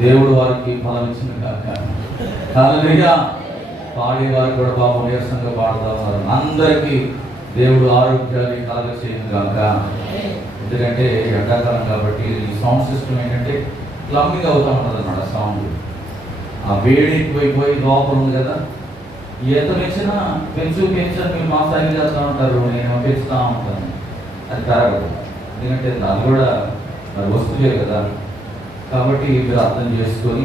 దేవుడు వారికి ఫలం ఇచ్చిన కాక. హల్లెలూయా. పాడేవారు కూడా పాపం నీరసంగా పాడుతూ ఉన్నారు. అందరికీ దేవుడు ఆరోగ్యాన్ని కలగచేయను కాక. ఎందుకంటే ఎండాకాలం కాబట్టి ఈ సౌండ్ సిస్టమ్ ఏంటంటే క్లమ్మింగ్ అవుతూ ఉంటుంది అన్నమాట. సౌండ్ ఆ వేడి ఎక్కువైపోయి లోపల ఉంది కదా, ఎంత పెంచినా పెంచని మీరు మా స్థాయి చేస్తూ ఉంటారు, నేను పెంచుతూ ఉంటాను. అది కరగదు, ఎందుకంటే అది కూడా మరి వస్తులే కదా. కాబట్టి మీరు అర్థం చేసుకొని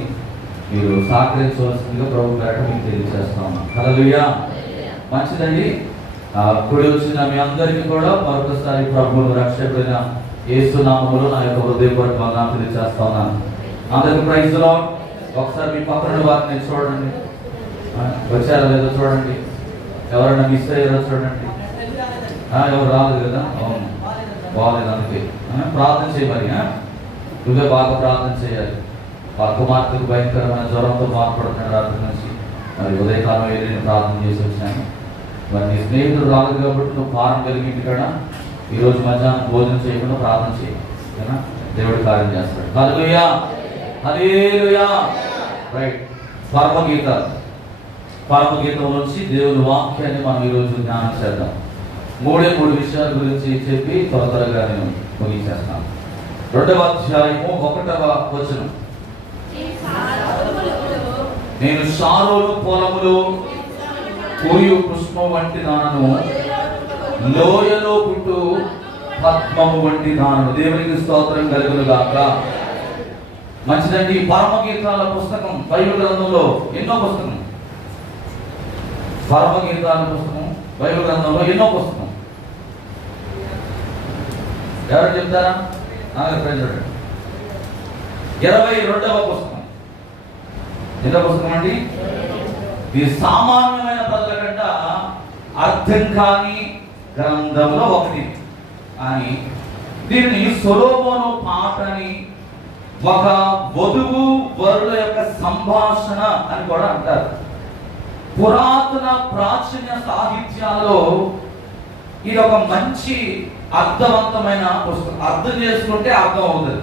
మీరు సహకరించవలసిందిగా ప్రభు పేరట మీకు తెలియజేస్తా ఉన్నాం. హల్లెలూయా. మంచిదండి. కూడి వచ్చిన మీ అందరికీ కూడా మరొకసారి ప్రభువును రక్షకుడైన యేసు నామములో నా యొక్క హృదయపూర్వక వందనాలు తెలియజేస్తా ఉన్నాను. అందరికీ ప్రైజ్ ది లార్డ్. ఒకసారి మీ పక్కన వారిని చూడండి, వచ్చారో లేదో చూడండి, ఎవరైనా మిస్ అయ్యారో చూడండి. ఎవరు రాలేదు కదా, అవును బాగాలేదు, అందుకే ప్రార్థన చేయమని నువ్వే బాగా ప్రార్థన చేయాలి. ఆ కుమార్తెకు భయంకరమైన జ్వరంతో బాధపడుతున్నాడు రాత్రి నుంచి. మరి ఉదయకాలం వెళ్ళి ప్రార్థన చేసి వచ్చాను. మరి నీ స్నేహితుడు రాలేదు కాబట్టి నువ్వు భారం కలిగి ఇంటికాడ ఈరోజు మధ్యాహ్నం భోజనం చేయకుండా ప్రార్థన చేయి, దేవుడి కార్యం చేస్తాడు. హల్లెలూయా, హల్లెలూయా. రైట్. పరమగీతం నుంచి దేవుని వాక్యాన్ని మనం ఈరోజు జ్ఞానం చేద్దాం. మూడు విషయాల గురించి చెప్పి త్వరగా నేను ముగించేస్తాను. 2వ అధ్యాయము 1వ వచనం. నేను షారోను పొలములో పూయు పుష్పం వంటి దానను, లోయలో పుట్టు పద్మము వంటి దానను. దేవునికి స్తోత్రం కలుగును గాక. మంచిదండి. పరమగీతాల పుస్తకం బైబిల్ గ్రంథంలో ఎన్నో పుస్తకం, పరమగీతాల పుస్తకం బైబిల్ గ్రంథంలో ఎన్నో పుస్తకం. ఎవరు చెప్తారా? 22వ పుస్తకం. ఎన్నో పుస్తకం అండి? ఇది సామాన్యమైన ప్రజల కంట అర్థం కాని గ్రంథంలో ఒకటి. కానీ దీనిని సొలొమోను పాటని, ఒక వధువు వరుల యొక్క సంభాషణ అని కూడా అంటారు. పురాతన ప్రాచీన సాహిత్యాల్లో ఇది ఒక మంచి అర్థవంతమైన పుస్తకం. అర్థం చేసుకుంటే అర్థం అవుతుంది,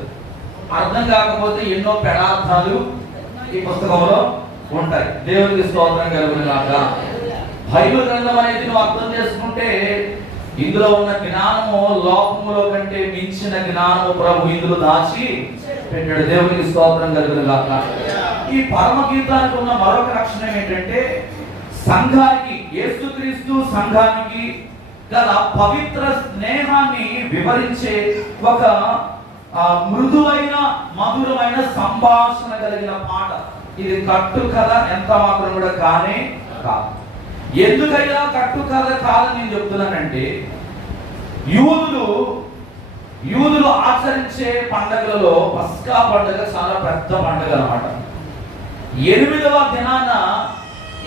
అర్థం కాకపోతే ఎన్నో పెడార్థాలు ఈ పుస్తకంలో ఉంటాయి. దేవునికి స్తోత్రం కలుగును గాక. బైబిల్ గ్రంథం అనేది నువ్వు అర్థం చేసుకుంటే ఇందులో ఉన్న జ్ఞానము లోకములో కంటే మించిన జ్ఞానము ప్రభు ఇందులో దాచి పెట్టాడు. దేవునికి స్తోత్రం కలుగును గాక. ఈ పరమగీతానికి ఉన్న మరొక లక్షణం ఏంటంటే సంఘానికి, యేసుక్రీస్తు సంఘానికి గల పవిత్ర స్నేహాన్ని వివరించే ఒక మృదువైన మధురమైన సంభాషణ కలిగిన పాట. ఇది కట్టు కథ ఎంత మాత్రం కూడా కానే కాదు. ఎందుకైనా కట్టు కథ కాదని నేను చెప్తున్నానంటే, యూదులు ఆచరించే పండుగలలో పస్కా పండుగ చాలా పెద్ద పండుగ అన్నమాట. 8వ దినాన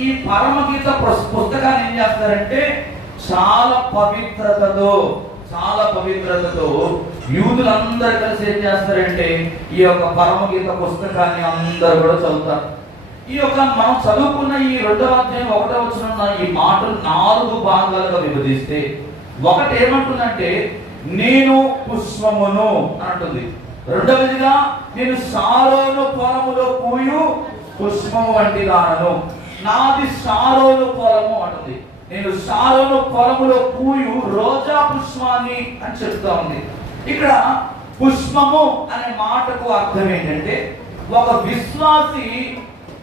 ఈ పరమగీత పుస్తకాన్ని ఏం చేస్తారంటే చాలా పవిత్రతతో యూదులందరూ కలిసి ఏం చేస్తారంటే ఈ యొక్క పరమగీత పుస్తకాన్ని అందరూ కూడా చదువుతారు. ఈ యొక్క మనం చదువుకున్న ఈ 2వ అధ్యాయం 1వ వచనం ఈ మాటలు 4 భాగాలుగా విభజిస్తే, ఒకటి ఏమంటుందంటే నేను పుష్పమును అంటుంది. రెండవదిగా నేను షారోను పొలములో పూయు పుష్పము వంటి దానను. నాది షారోను పొలము అంటుంది. నేను షారోను పొలములో పూయు రోజా పుష్పాన్ని అని చెప్తా ఉంది. ఇక్కడ పుష్పము అనే మాటకు అర్థం ఏంటంటే ఒక విశ్వాసి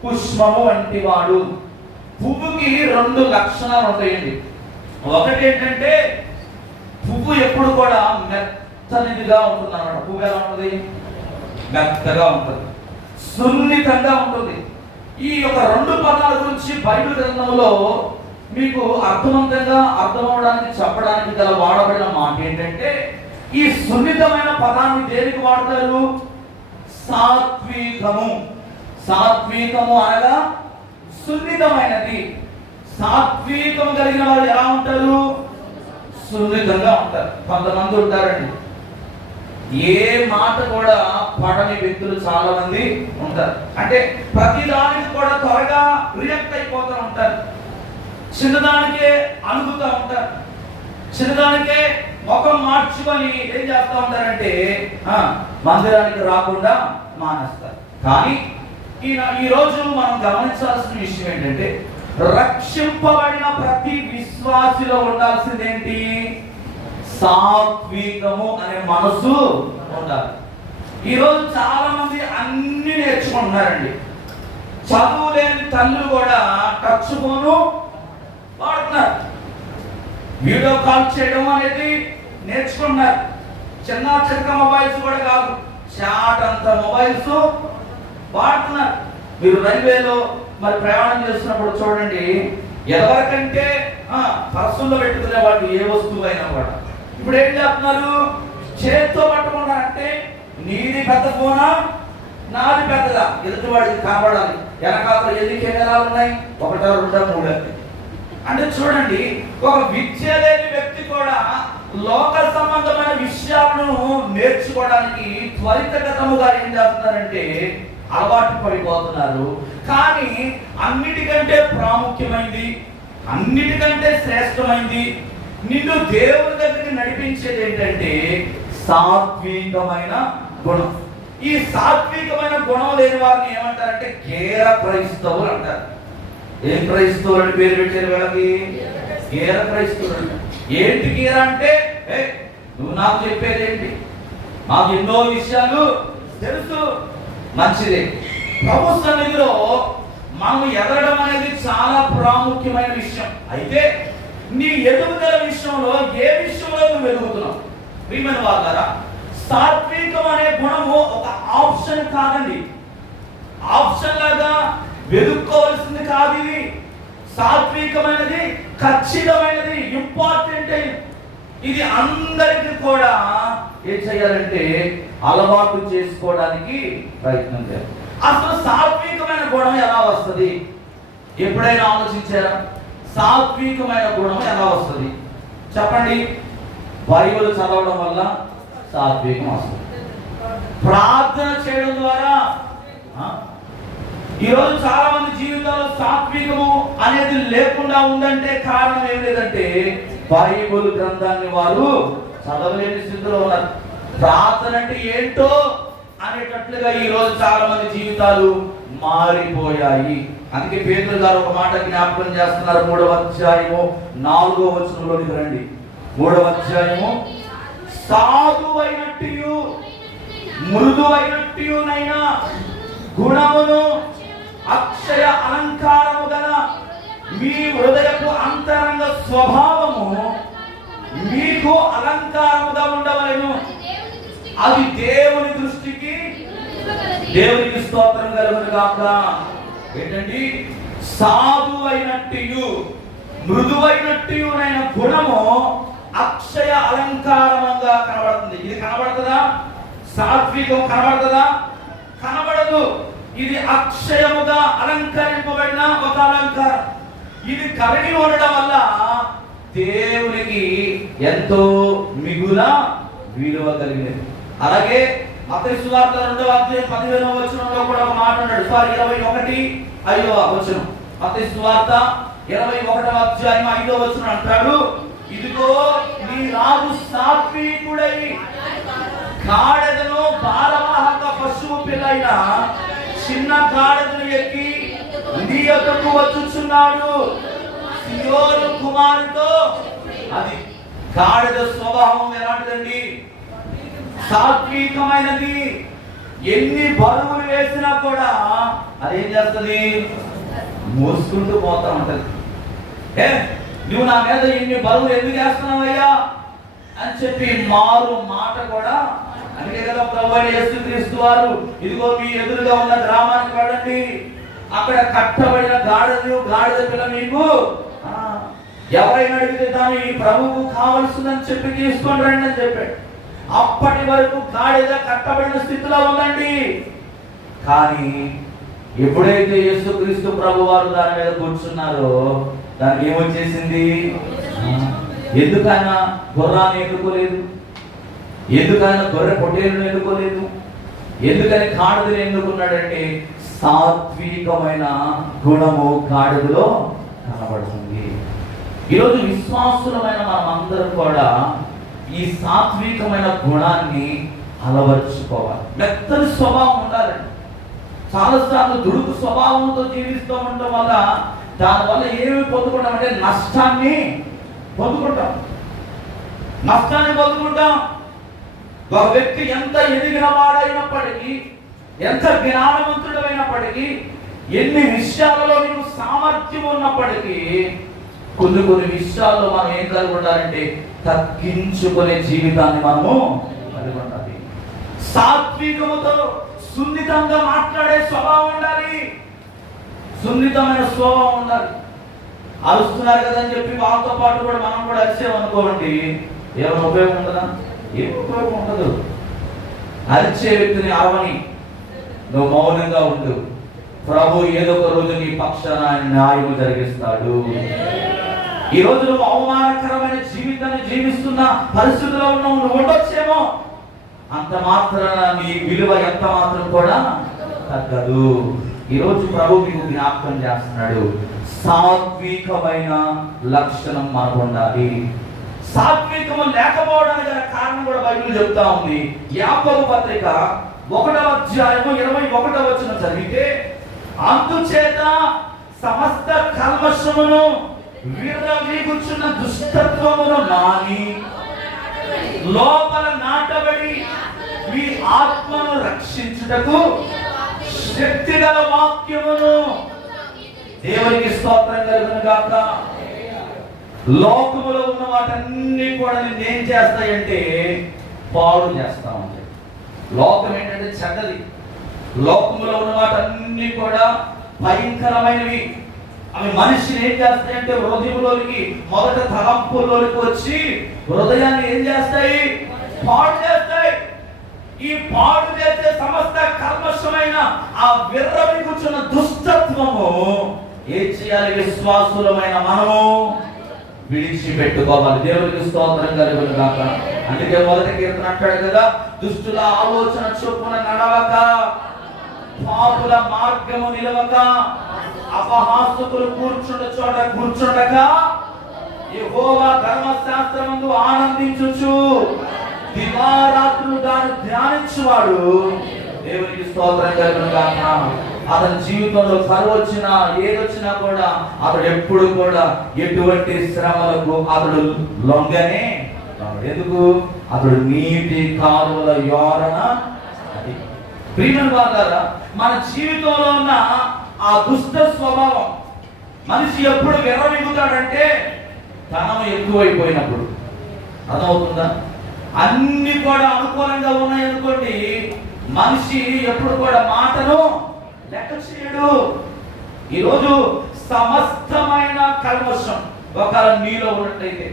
పుష్పము వంటి వాడు. పువ్వుకి 2 లక్షణాలు ఉంటాయండి. ఒకటి ఏంటంటే పువ్వు ఎప్పుడు కూడా మెత్తనిదిగా ఉంటుంది అన్నమాట. పువ్వు ఎలా ఉంటుంది? మెత్తగా ఉంటుంది, సున్నితంగా ఉంటుంది. ఈ యొక్క 2 పదాల గురించి బైబిల్ గ్రంథంలో మీకు అర్థవంతంగా అర్థమవడానికి చెప్పడానికి గల వాడబడిన మాట ఏంటంటే, ఈ సున్నితమైన పదాన్ని దేనికి వాడతారు? సాత్వికము అనగా సున్నితమైనది. సాత్వికం కలిగిన వాళ్ళు ఎలా ఉంటారు? సున్నితంగా ఉంటారు. కొంతమంది ఉంటారండి, ఏ మాట కూడా పడని వ్యక్తులు చాలా మంది ఉంటారు. అంటే ప్రతి దానికి కూడా త్వరగా రియాక్ట్ అయిపోతూ ఉంటారు, చిన్నదానికే అలుగుతూ ఉంటారు, చిన్నదానికే ముఖం మార్చుకొని ఏం చేస్తూ ఉంటారంటే మందిరానికి రాకుండా మానేస్తారు. కానీ ఈరోజు మనం గమనించాల్సిన విషయం ఏంటంటే, రక్షింపబడిన ప్రతి విశ్వాసిలో ఉండాల్సింది ఏంటి? సాత్వికము అనే మనసు ఉండాలి. ఈరోజు చాలా మంది అన్ని నేర్చుకుంటున్నారండి. చదువు లేని తల్లులు కూడా టచ్ ఫోను వాడుతున్నారు. వీడియో కాల్ చేయడం అనేది నేర్చుకుంటున్నారు. చిన్న చిన్న మొబైల్స్ కూడా కాదు, చాట్ అంత మొబైల్స్ వాడుతున్నారు. మీరు రైల్వేలో మరి ప్రయాణం చేస్తున్నప్పుడు చూడండి, ఎవరికంటే పర్సుల్లో పెట్టుకునే వాళ్ళు ఏ వస్తువు అయినా కూడా ఇప్పుడు ఏం చేస్తున్నారు? చేతితో పట్టుకున్నారంటే నీది పెద్ద ఫోనా నాది పెద్దదా, ఎదుటివాడికి కనబడాలి. వెనకాల ఎన్ని కెమెరాలు ఉన్నాయి? 1, 2, 3. అంటే చూడండి, ఒక విద్య లేని వ్యక్తి కూడా లోక సంబంధమైన విషయాలను నేర్చుకోవడానికి త్వరితగతముగా ఏం చేస్తున్నారంటే అలవాటు పడిపోతున్నారు. కానీ అన్నిటికంటే ప్రాముఖ్యమైనది, అన్నిటికంటే శ్రేష్టమైనది, నిన్ను దేవుని దగ్గరికి నడిపించేది ఏంటంటే సాత్వికమైన గుణం. ఈ సాత్వికమైన గుణం లేని వారిని ఏమంటారంటే గేర క్రైస్తవులు అంటారు. ఏం క్రైస్తవులు అని పేరు పెట్టారు వీళ్ళకి? గేర క్రైస్తవులు. ఏంటి గేర అంటే, నువ్వు నాకు చెప్పేది ఏంటి? మాకు ఎన్నో విషయాలు తెలుసు. మంచిదే. ప్రభు సన్నిధిలో మనం ఎదగడం అనేది చాలా ప్రాముఖ్యమైన విషయం. అయితే నీ ఎదుగుదల విషయంలో ఏ విషయంలో నువ్వు ఎదుగుతున్నావు? ప్రియమైన వాళ్ళారా, సాత్వికం అనే గుణము ఒక ఆప్షన్ కాదండి. ఆప్షన్ లాగా వెతుక్కోవాల్సింది కాదు. ఇది సాత్వికమైనది, ఖచ్చితమైనది, ఇంపార్టెంట్. ఇది అందరికీ కూడా ఏం చేయాలంటే అలవాటు చేసుకోవడానికి ప్రయత్నం చేయాలి. అసలు సాత్వికమైన గుణం ఎలా వస్తుంది? ఎప్పుడైనా ఆలోచించారా? సాత్వికమైన గుణం ఎలా వస్తుంది చెప్పండి? బైబిల్ చదవడం వల్ల సాత్వికం వస్తుంది. ప్రార్థన చేయడం ద్వారా. ఈరోజు చాలా మంది జీవితాల్లో సాత్వికము అనేది లేకుండా ఉందంటే కారణం ఏం లేదంటే బైబిల్ గ్రంథాన్ని వారు చదవలేని స్థితిలో ఉన్నారు. ప్రార్థన అంటే ఏంటో అనేటట్లుగా ఈరోజు చాలా మంది జీవితాలు మారిపోయాయి. అందుకే పేతురు గారు ఒక మాట జ్ఞాపకం చేస్తున్నారు. 3వ అధ్యాయము 4వ వచనంలోకి రండి. 3వ అధ్యాయము, సాధువైనట్టు మృదువైనట్టునైనా గుణమును అక్షయ అలంకారము గల మీ హృదయపు అంతరంగ స్వభావము మీకు అలంకారముగా ఉండవలెను. అది దేవుని దృష్టికి, దేవునికి స్తోత్రం కలుగును గాక. ఏంటండి? సాధువైనట్టు మృదువైనట్టునైన గుణము అక్షయ అలంకారంగా కనబడుతుంది. ఇది కనబడుతుందా? సాత్వికం కనబడుతుందా? కనబడదు. ఇది అక్షయముగా అలంకరింపబడిన ఒక అలంకారం. ఇది కలిగి ఉండడం వల్ల దేవునికి ఎంతో మిగుల విలువ కలిగినది. అలాగే మత్తయి సువార్త 2వ అధ్యాయం 15వ వచనంలో కూడా ఒక మాట అన్నాడు. 21వ వచనం. మత్తయి సువార్త 21వ అధ్యాయం 5వ వచనం అంటాడు, ఇదిగో నీ రాజు సాత్వికుడై గాడిదను భారవాహక పశువు పిల్లైన చిన్న గాడిదను ఎక్కి నీ యొద్దకు వచ్చుచున్నాడు. సియోను కుమారుతో. అది గాడిద స్వభావం ఎలాంటిదండి? సాత్వికమైనది. ఎన్ని బరువులు వేసినా కూడా అదేం చేస్తుంది? మోసుకుంటూ పోతా ఉంటది. నువ్వు నా మీద ఇన్ని బరువులు ఎందుకు వేస్తున్నావయ్యా అని చెప్పి మారు మాట కూడా. అందుకే కదా ప్రభువైన యేసుక్రీస్తు వారు, ఇదిగో మీ ఎదురుగా ఉన్న గ్రామానికి వెళ్ళండి, అక్కడ కట్టబడిన గాడిద పిల్ల మీకు ఎవరైనా అడిగితే దాన్ని ఈ ప్రభువుకు కావాల్సిందని చెప్పి తీసుకొని రండి అని చెప్పాడు. అప్పటి వరకు గాడిద కట్టబడిన స్థితిలో ఉందండి. కానీ ఎప్పుడైతే యేసుక్రీస్తు ప్రభు వారు దాని మీద కూర్చున్నారో దానికి ఏమొచ్చేసింది? ఎందుకైనా గుర్రాన్ని ఎన్నుకోలేదు? ఎందుకైనా గొర్రె పొట్టేలును ఎన్నుకోలేదు? ఎందుకని గాడిదను ఎన్నుకున్నాడంటే సాత్వికమైన గుణము గాడిదలో కనబడుతుంది. ఈరోజు విశ్వాసులమైన మనం అందరం కూడా ఈ సాత్వికమైన గుణాన్ని అలవర్చుకోవాలి. మెత్తని స్వభావం ఉండాలండి. చాలాసార్లు దుడుకు స్వభావంతో జీవిస్తూ ఉండటం వల్ల దానివల్ల ఏమి పొందుకుంటాం అంటే నష్టాన్ని పొందుకుంటాం. ఒక వ్యక్తి ఎంత ఎదిగిన వాడైనప్పటికీ, ఎంత జ్ఞానవంతుడైనప్పటికీ, ఎన్ని విషయాలలో నీకు సామర్థ్యం ఉన్నప్పటికీ కొన్ని విషయాల్లో మనం ఏం కలిగి ఉండాలంటే తగ్గించుకునే జీవితాన్ని మనము కలిగి ఉండాలి. సాత్వికముతో సున్నితంగా మాట్లాడే స్వభావం ఉండాలి. సున్నితమైన స్వభావం ఉండాలి. అరుస్తున్నారు కదా అని చెప్పి వాళ్ళతో పాటు కూడా మనం కూడా అరిచేమనుకోండి, ఏమైనా ఉపయోగం ఉంటుందా? ఏం ఉపయోగం ఉండదు. అరిచే వ్యక్తిని అరవని, నువ్వు మౌనంగా ఉండు. ప్రభు ఏదో ఒక రోజు నీ పక్షాన న్యాయం జరిగిస్తాడు. ఈ రోజు నువ్వు అవమానకరమైన జీవితాన్ని జీవిస్తున్న పరిస్థితిలో ఉన్నావు, నువ్వు ఉండొచ్చేమో, అంత మాత్రాన నీ విలువ ఎంత మాత్రం కూడా తగ్గదు. ఈరోజు ప్రభు మీకు జ్ఞాపకం చేస్తున్నాడు, సాత్వికమైన లక్షణం మనకు ఉండాలి. సాత్వికము లేకపోవడానికి గల కారణం కూడా బైబిల్ చెప్తా ఉంది. యాకోబు పత్రిక 1వ అధ్యాయము 21వ వచనం చదివితే, అందుచేత సమస్త కల్మషమును విర్రవీగుచున్న దుష్టత్వమును మాని లోపల నాటబడి మీ ఆత్మను రక్షించుటకు శక్తిగల వాక్యమును, దేవునికి స్తోత్రం కలుగును గాక. లోకములో ఉన్న వాటన్ని కూడా నేనేం చేస్తాయంటే పాడు చేస్తామంటే. లోకం ఏంటంటే చెడ్డది. లోకములో ఉన్న వాటన్ని కూడా భయంకరమైనవి. అవి మనిషిని ఏం చేస్తాయంటే హృదయంలోనికి, మొదట తలంపుల్లోనికి వచ్చి హృదయాన్ని ఏం చేస్తాయి? పాడు చేస్తాయి. ఈ పాడు చేసే సమస్త కల్మషమైన ఆ విర్రవి కూర్చున్న దుష్టత్వము ఏం చేయాలి? విశ్వాసులమైన మనము విడిచిపెట్టుకోవాలి. దేవునికి స్తోత్రం కలుగును గాక. అందుకే మొదటి కీర్తన అంటాడు కదా, దుష్టుల ఆలోచన చొప్పున నడవక, పాపుల మార్గము నిలవక, అపహాసకులు కూర్చుండ చోట కూర్చుండక, యెహోవా ధర్మశాస్త్రమందు ఆనందించుచు దివారాత్రులు దాన్ని ధ్యానించువాడు. దేవునికి స్తోత్రం కలుగును గాక. అతని జీవితంలో కరువు వచ్చినా ఏదొచ్చినా కూడా అతడు ఎప్పుడు కూడా ఎటువంటి శ్రమలకు అతడు లొంగనే. ఎందుకు? అతడు నీటి కాలువల యోరన. అది ప్రియమైన వారలారా, మన జీవితంలో ఉన్న ఆ దుష్ట స్వభావం, మనిషి ఎప్పుడు విర్రవీగుతాడంటే ధనం ఎక్కువైపోయినప్పుడు. అర్థమవుతుందా? అన్ని కూడా అనుకూలంగా ఉన్నాయనుకోండి, మనిషి ఎప్పుడు కూడా మాటను లెక్క చేయడు. ఈరోజు సమస్తమైన కల్మషం ఒకవేళ నీలో ఉన్నట్లయితే,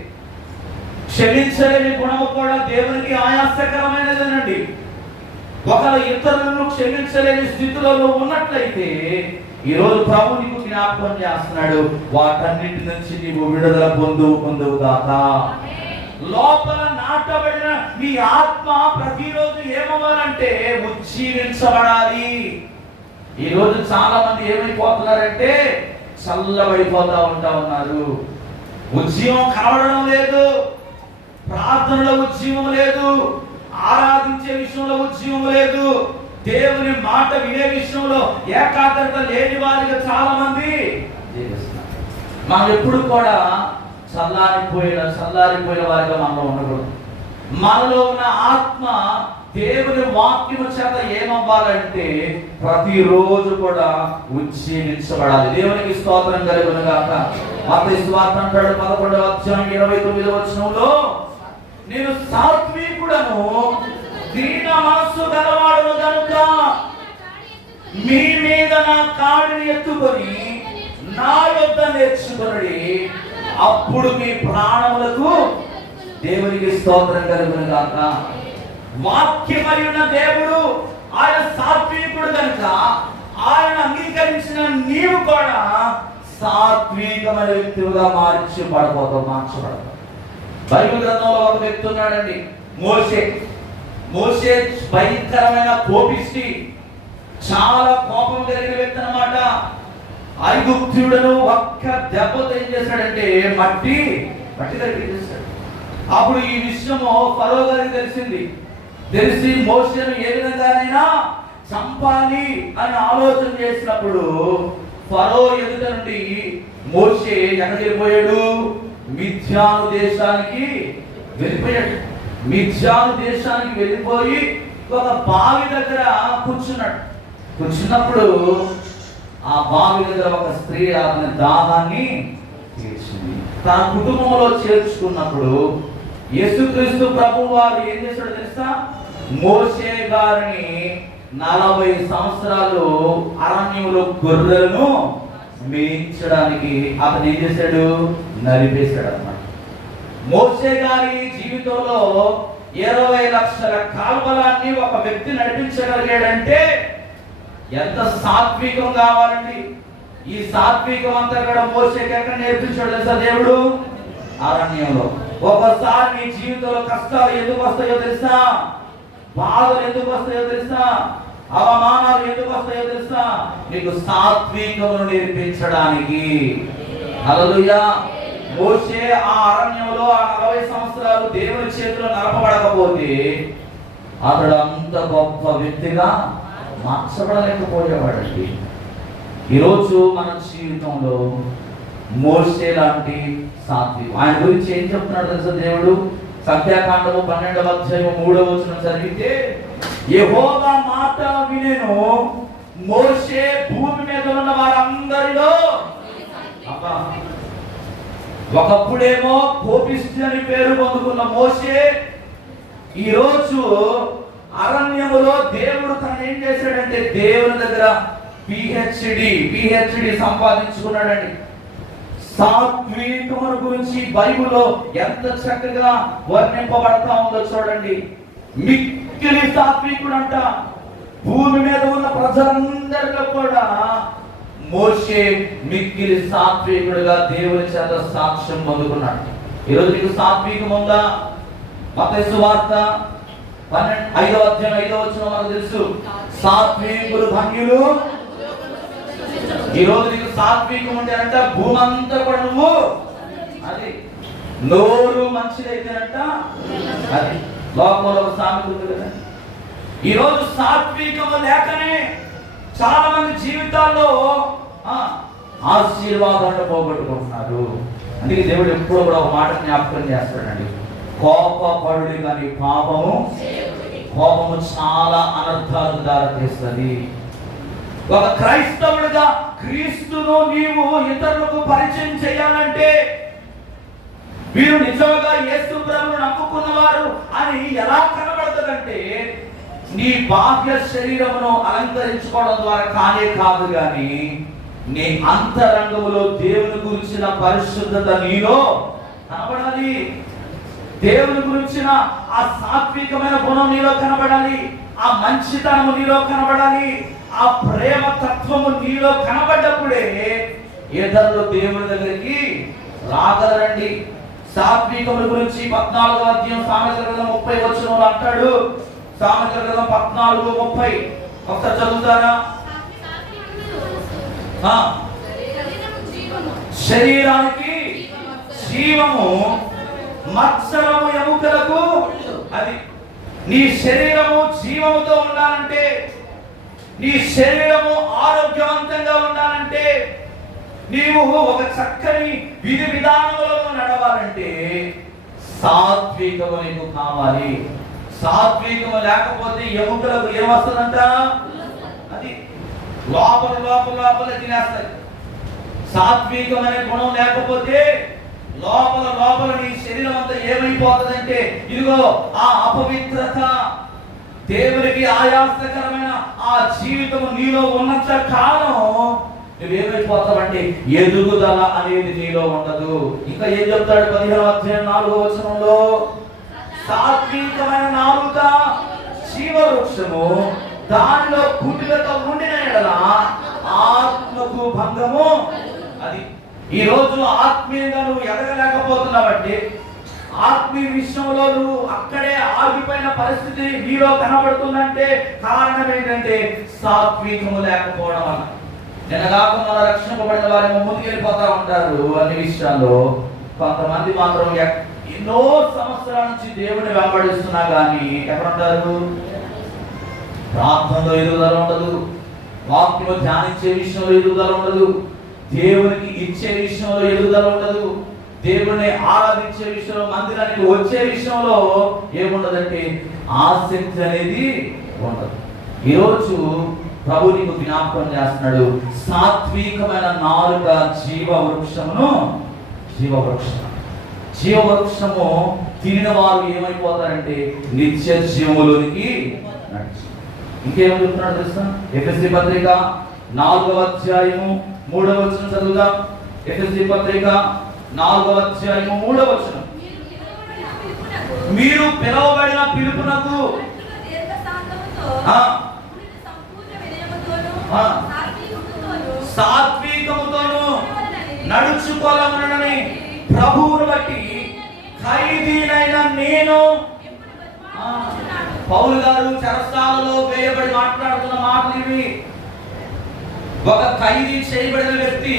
క్షమించలేని గుణము కూడా దేవునికి ఆయాసకరమైనదేనండి. ఒకవేళ ఇతరులను క్షమించలేని స్థితిలో ఉన్నట్లయితే ఈరోజు ప్రభు నీకు జ్ఞాపకం చేస్తున్నాడు, వాటన్నిటి నుంచి నీవు విడుదల పొందువు కాక. లోపల నాటబడిన నీ ఆత్మ ప్రతిరోజు ఏమవ్వాలంటే ఉజ్జీవించబడాలి. ఈ రోజు చాలా మంది ఏమైపోతున్నారంటే చల్లబడిపోతా ఉన్నారు. ఉజ్జీవం కనబడడం లేదు, ప్రార్థనలో ఉజ్జీవం లేదు, ఆరాధించే విషయంలో ఉజ్జీవం లేదు, దేవుని మాట వినే విషయంలో ఏకాగ్రత లేని వారిగా చాలా మంది జీవిస్తున్నారు. మనం ఎప్పుడు కూడా చల్లారిపోయిన వారిగా మనలో ఉండకూడదు. మనలో ఉన్న ఆత్మ దేవుని వాక్యము చేత ఏమవ్వాలంటే ప్రతిరోజు కూడా ఉజ్జీవించబడాలి. దేవునికి స్తోత్రం కలుగును గాక. మత్తయి సువార్త అంటాడు 11వ అధ్యాయం 29వ వచనంలో, నేను సాత్వికుడను, దీన మనస్సు గలవాడును గనుక మీ మీద నా కాడిని ఎత్తుకొని నా యొద్ద నేర్చుకొనుడి, అప్పుడు మీ ప్రాణములకు. దేవునికి స్తోత్రం కలుగును గాక. వాక్యమైన దేవుడు ఆయన సాత్వికుడు కనుక ఆయన అంగీకరించిన నీవు కూడా సాత్వికమైన వ్యక్తిగా మార్చబడతావు. బైబిల్ గ్రంథంలో ఒక వ్యక్తి ఉన్నాడండి, మోషే భయంకరమైన కోపిష్టి, చాలా కోపం కలిగిన వ్యక్తి అన్నమాట. ఐగుప్తులను ఒక్క దెబ్బతో ఏం చేశాడంటే మట్టి దగ్గర చేశాడు. అప్పుడు ఈ విషయము ఫరో గారికి తెలిసింది. తెలిసి మోషేను ఏ విధంగానైనా చంపాలి అని ఆలోచన చేసినప్పుడు ఫరో ఎదుట నుండి మోషే ఎక్కడికి వెళ్ళిపోయాడు? మిథ్యాను దేశానికి వెళ్ళిపోయాడు. మిథ్యాను దేశానికి వెళ్ళిపోయి ఒక బావి దగ్గర కూర్చున్నాడు. కూర్చున్నప్పుడు ఆ బావి దగ్గర ఒక స్త్రీ ఆమె దాహాన్ని తీర్చింది. తన కుటుంబంలో చేర్చుకున్నప్పుడు యేసుక్రీస్తు ప్రభువు వారు ఏం చేశాడో తెలుసా? మోషే గారిని 40 సంవత్సరాలు అరణ్యంలో గొర్రెలను మేయించడానికి అతను ఏం చేశాడు? నలిపేశాడు అన్నమాట. మోషే గారి జీవితంలో 20 లక్షల కాల్వలాన్ని ఒక వ్యక్తి నడిపించగలిగాడంటే ఎంత సాత్వికం కావాలండి. ఈ సాత్వికం అంతా కూడా మోషేకి ఎక్కడ నేర్పించాడు తెలుసా? దేవుడు అరణ్యంలో. ఒకసారి మీ జీవితంలో కష్టాలు ఎందుకు వస్తాయో తెలుసా? బాధలు ఎందుకు వస్తాయో తెలుసా? అవమానాలు ఎందుకు వస్తాయో తెలుసా? నీకు సాత్వికమును నేర్పించడానికి. హల్లెలూయా. మోషే ఆ అరణ్యంలో ఆ 40 సంవత్సరాలు దేవుని చేతిలో నడపబడకపోతే అతడు అంత గొప్ప వ్యక్తిగా మార్చబడలేకపోయేవాడండి. ఈరోజు మన జీవితంలో మోషే లాంటి సాత్వికం, ఆయన గురించి ఏం చెప్తున్నాడు తెలుసా దేవుడు? సంఖ్యాకాండము 12వ అధ్యాయం 3వ వచనం చదివితే, యెహోవా మాట వినెను మోషే భూమి మీద ఉన్న వారందరిలో. ఒకప్పుడేమో కోపిష్టి అని పేరు పొందుకున్న మోషే ఈరోజు అరణ్యములో దేవుడు తను ఏం చేశాడంటే దేవుని దగ్గర పిహెచ్డి సంపాదించుకున్నాడండి. సాత్వికమును గురించి బైబిల్లో ఎంత చక్కగా వర్ణింపబడతా ఉందో చూడండి. మిక్కిలి సాత్వికుడు అంట. భూమి మీద ఉన్న ప్రజలందరిలో కూడా మోషే మిక్కిలి సాత్వికుడుగా దేవుని చేత సాక్ష్యం పొందుకున్నాడు. ఈరోజు నీకు సాత్వికం ఉందా? మత్తయి సువార్త 5వ అధ్యాయం 5వ వచనం మనకు తెలుసు, సాత్వికులు ధన్యులు. ఈరోజు నీకు సాత్వికం ఉంటే అంట భూమి అంతా కూడా నువ్వు అది నోరు మంచిదైతేనంట అది లోకంలో ఒక సామెత ఉంది కదా. ఈరోజు సాత్వికము లేకనే చాలా మంది జీవితాల్లో ఆశీర్వాదాన్ని పోగొట్టుకుంటున్నారు. అందుకే దేవుడు ఎప్పుడూ కూడా ఒక మాట జ్ఞాపకం చేస్తాడండి, కోపపడుడి కానీ కోపము చాలా అనర్థాలు దారితీస్తుంది. ఒక క్రైస్తవుడిగా క్రీస్తును నీవు ఇతరులకు పరిచయం చేయాలంటే వీరు నిజంగా యేసు ప్రభువును నమ్ముకున్నవారు అని ఎలా కనబడతారంటే నీ బాహ్య శరీరమును అలంకరించుకోవడం ద్వారా కానే కాదు గాని నీ అంతరంగములో దేవుని గురించిన పరిశుద్ధత నీలో కనబడాలి. దేవుని గురించిన ఆ సాత్వికమైన గుణం నీలో కనబడాలి. ఆ మంచితనము నీలో కనబడాలి. ఆ ప్రేమ తత్వము నీలో కనబడ్డప్పుడే ఇతరులు దేవుని దగ్గరికి రాగలరండి. సాత్వికముల గురించి 14వ అధ్యాయం సామెతల గ్రంథం 30 వచనంలో అంటాడు. సామెతల గ్రంథం 14:30 ఒకసారి చదువుతారా? శరీరానికి జీవము, మత్సరము ఎముకలకు. అది నీ శరీరము జీవముతో ఉండాలంటే, నీ శరీరము ఆరోగ్యవంతంగా ఉండాలంటే, నీవు ఒక చక్కని విధి విధానములను నడవాలంటే సాత్వికము నీకు కావాలి. సాత్వికము లేకపోతే ఎముకలకు ఏమొస్తుందంట? అది లోపల తినేస్తాయి. సాత్వికమైన గుణం లేకపోతే లోపల నీ శరీరం అంతా ఏమైపోతుందంటే ఇదిగో ఆ అపవిత్రత, దేవునికి ఆయాసకరమైన ఆ జీవితము నీలో ఉన్నంత కాలం నువ్వేమైపోతావంటే ఎదుగుదల అనేది నీలో ఉండదు. ఇంకా ఏం చెప్తాడు 15వ అధ్యాయం 4వ వచనంలో, సాత్వికమైన నాలుక జీవవృక్షము, దానిలో కుటిలతో ఉండిన ఎడల ఆత్మకు భంగము. అది ఈ రోజు ఆత్మీయంగా నువ్వు ఎదగలేకపోతున్నావంటే, ఆత్మీయ విషయంలో నువ్వు అక్కడే ఆగిపోయిన పరిస్థితి నీలో కనబడుతుందంటే కారణం ఏంటంటే సాత్వికము లేకపోవడం వల్ల. నిన్నగాక మన రక్షింపబడిన వారేమో ముందుకెళ్ళిపోతా ఉంటారు అన్ని విషయాల్లో. కొంతమంది మాత్రం ఎన్నో సంవత్సరాల నుంచి దేవుని వెంబడిస్తున్నా కానీ ఎక్కడుంటారు? ప్రార్థనలో ఎదుగుదల ఉండదు, వాక్యం ధ్యానించే విషయంలో ఎదుగుదల ఉండదు, దేవునికి ఇచ్చే విషయంలో ఎదుగుదల ఉండదు, దేవుని ఆరాధించే విషయంలో, మందిరానికి వచ్చే విషయంలో ఏముండదంటే ఆసక్తి అనేది ఉండదు. ఈరోజు ప్రభు నీకు జ్ఞాపకం చేస్తున్నాడు, సాత్వికమైన నాలుక జీవవృక్షము తినిన వారు ఏమైపోతారంటే నిత్య జీవములోనికి నడిచి. ఇంకేమో చెప్తున్నాడు తెలుసా? ఎఫెసీ పత్రిక 4వ అధ్యాయము 3వ వచనం చదువుదాం. ఎఫెసీ పత్రిక 4వ అధ్యాయము 3వ వచనం. మీరు పిలువబడిన పిలుపునకు సాత్వికముతోను నడుచుకోవాలని ప్రభువును బట్టి ఖైదీనైన నేను. పౌలు గారు చెరసాలలో వేయబడి మాట్లాడుతున్న మాటలు ఇవి. ఒక ఖైదీ చేయబడిన వ్యక్తి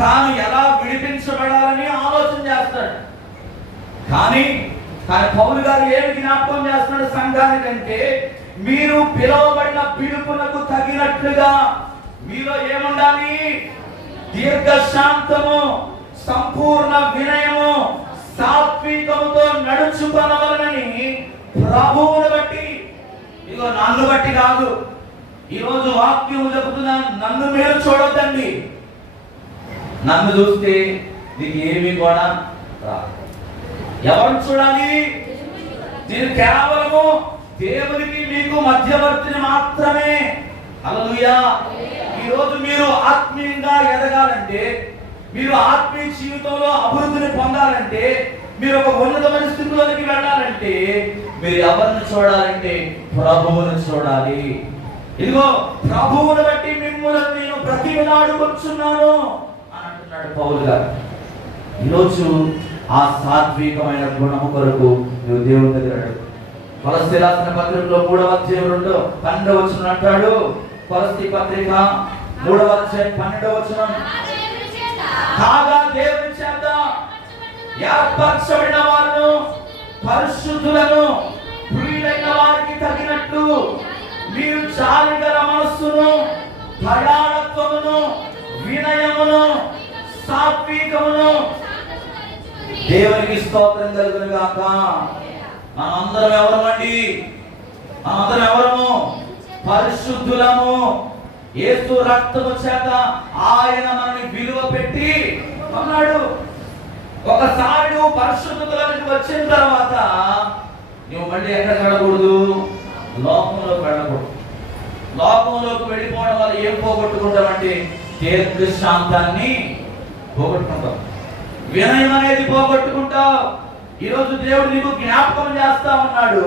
తాను ఎలా విడిపించబడాలని ఆలోచన చేస్తాడు. కానీ పౌలు గారు ఏమి జ్ఞాపకం చేస్తున్నాడు సంఘానికంటే, మీరు పిలువబడిన పిలుపునకు తగినట్లుగా మీలో ఏముండాలి? దీర్ఘశాంతము, సంపూర్ణ వినయము, సాత్వికముతో నడుచుకొనవలనని ప్రభువును బట్టి. ఇదిగో నన్ను బట్టి కాదు, ఈరోజు వాక్యం చెబుతున్నా, నన్ను మీరు చూడొద్దండి. నన్ను చూస్తే నీకు ఏమి కూడా రాదు. ఎవరిని చూడాలి? నేను కేవలము దేవునికి మీకు మధ్యవర్తిని మాత్రమే. హల్లెలూయా. ఈరోజు మీరు ఆత్మీయంగా ఎదగాలంటే, మీరు ఆత్మీయ జీవితంలో అభివృద్ధిని పొందాలంటే, మీరు ఒక ఉన్నతమైన స్థితిలోకి వెళ్ళాలంటే మీరు ఎవరిని చూడాలంటే ప్రభువును చూడాలి. ఇదిగో ప్రభువును బట్టి మిమ్మల్ని నేను బ్రతిమలాడుకొచ్చున్నాను అని అంటున్నాడు పౌలు గారు. ఈరోజు ఆ సాత్వికమైన గుణము కొరకు నువ్వు దేవుని దగ్గర కొలస్సీ రాసిన పత్రికలో 3వ అధ్యాయం 12వ వచనం అంటాడు. కొలస్సీ పత్రిక 3వ అధ్యాయం 12వ వచనం. కాగా దేవుని చేత ఏర్పరచబడిన వారును పరిశుద్ధులను ప్రియులైన వారికి తగినట్లు మీరు జాలిగల మనస్సును, దయాళత్వమును, వినయమును, సాత్వికమును. దేవునికి స్తోత్రం కలుగును గాక. మనందరం ఎవరమండి? మనందరం ఎవరము? పరిశుద్ధులము. యేసు రక్తము చేత ఆయన మనల్ని విలువ పెట్టి అన్నాడు. ఒకసారి నువ్వు పరిశుద్ధతలోకి వచ్చిన తర్వాత నువ్వు మళ్ళీ ఎక్కడికి వెళ్ళకూడదు? లోకంలోకి వెళ్ళకూడదు. లోకంలోకి వెళ్ళిపోవడం వల్ల ఏం పోగొట్టుకుంటామంటే దీర్ఘశాంతాన్ని పోగొట్టుకుంటాం, వినయం అనేది పోగొట్టుకుంటావు. ఈరోజు దేవుడు నీకు జ్ఞాపకం చేస్తా ఉన్నాడు,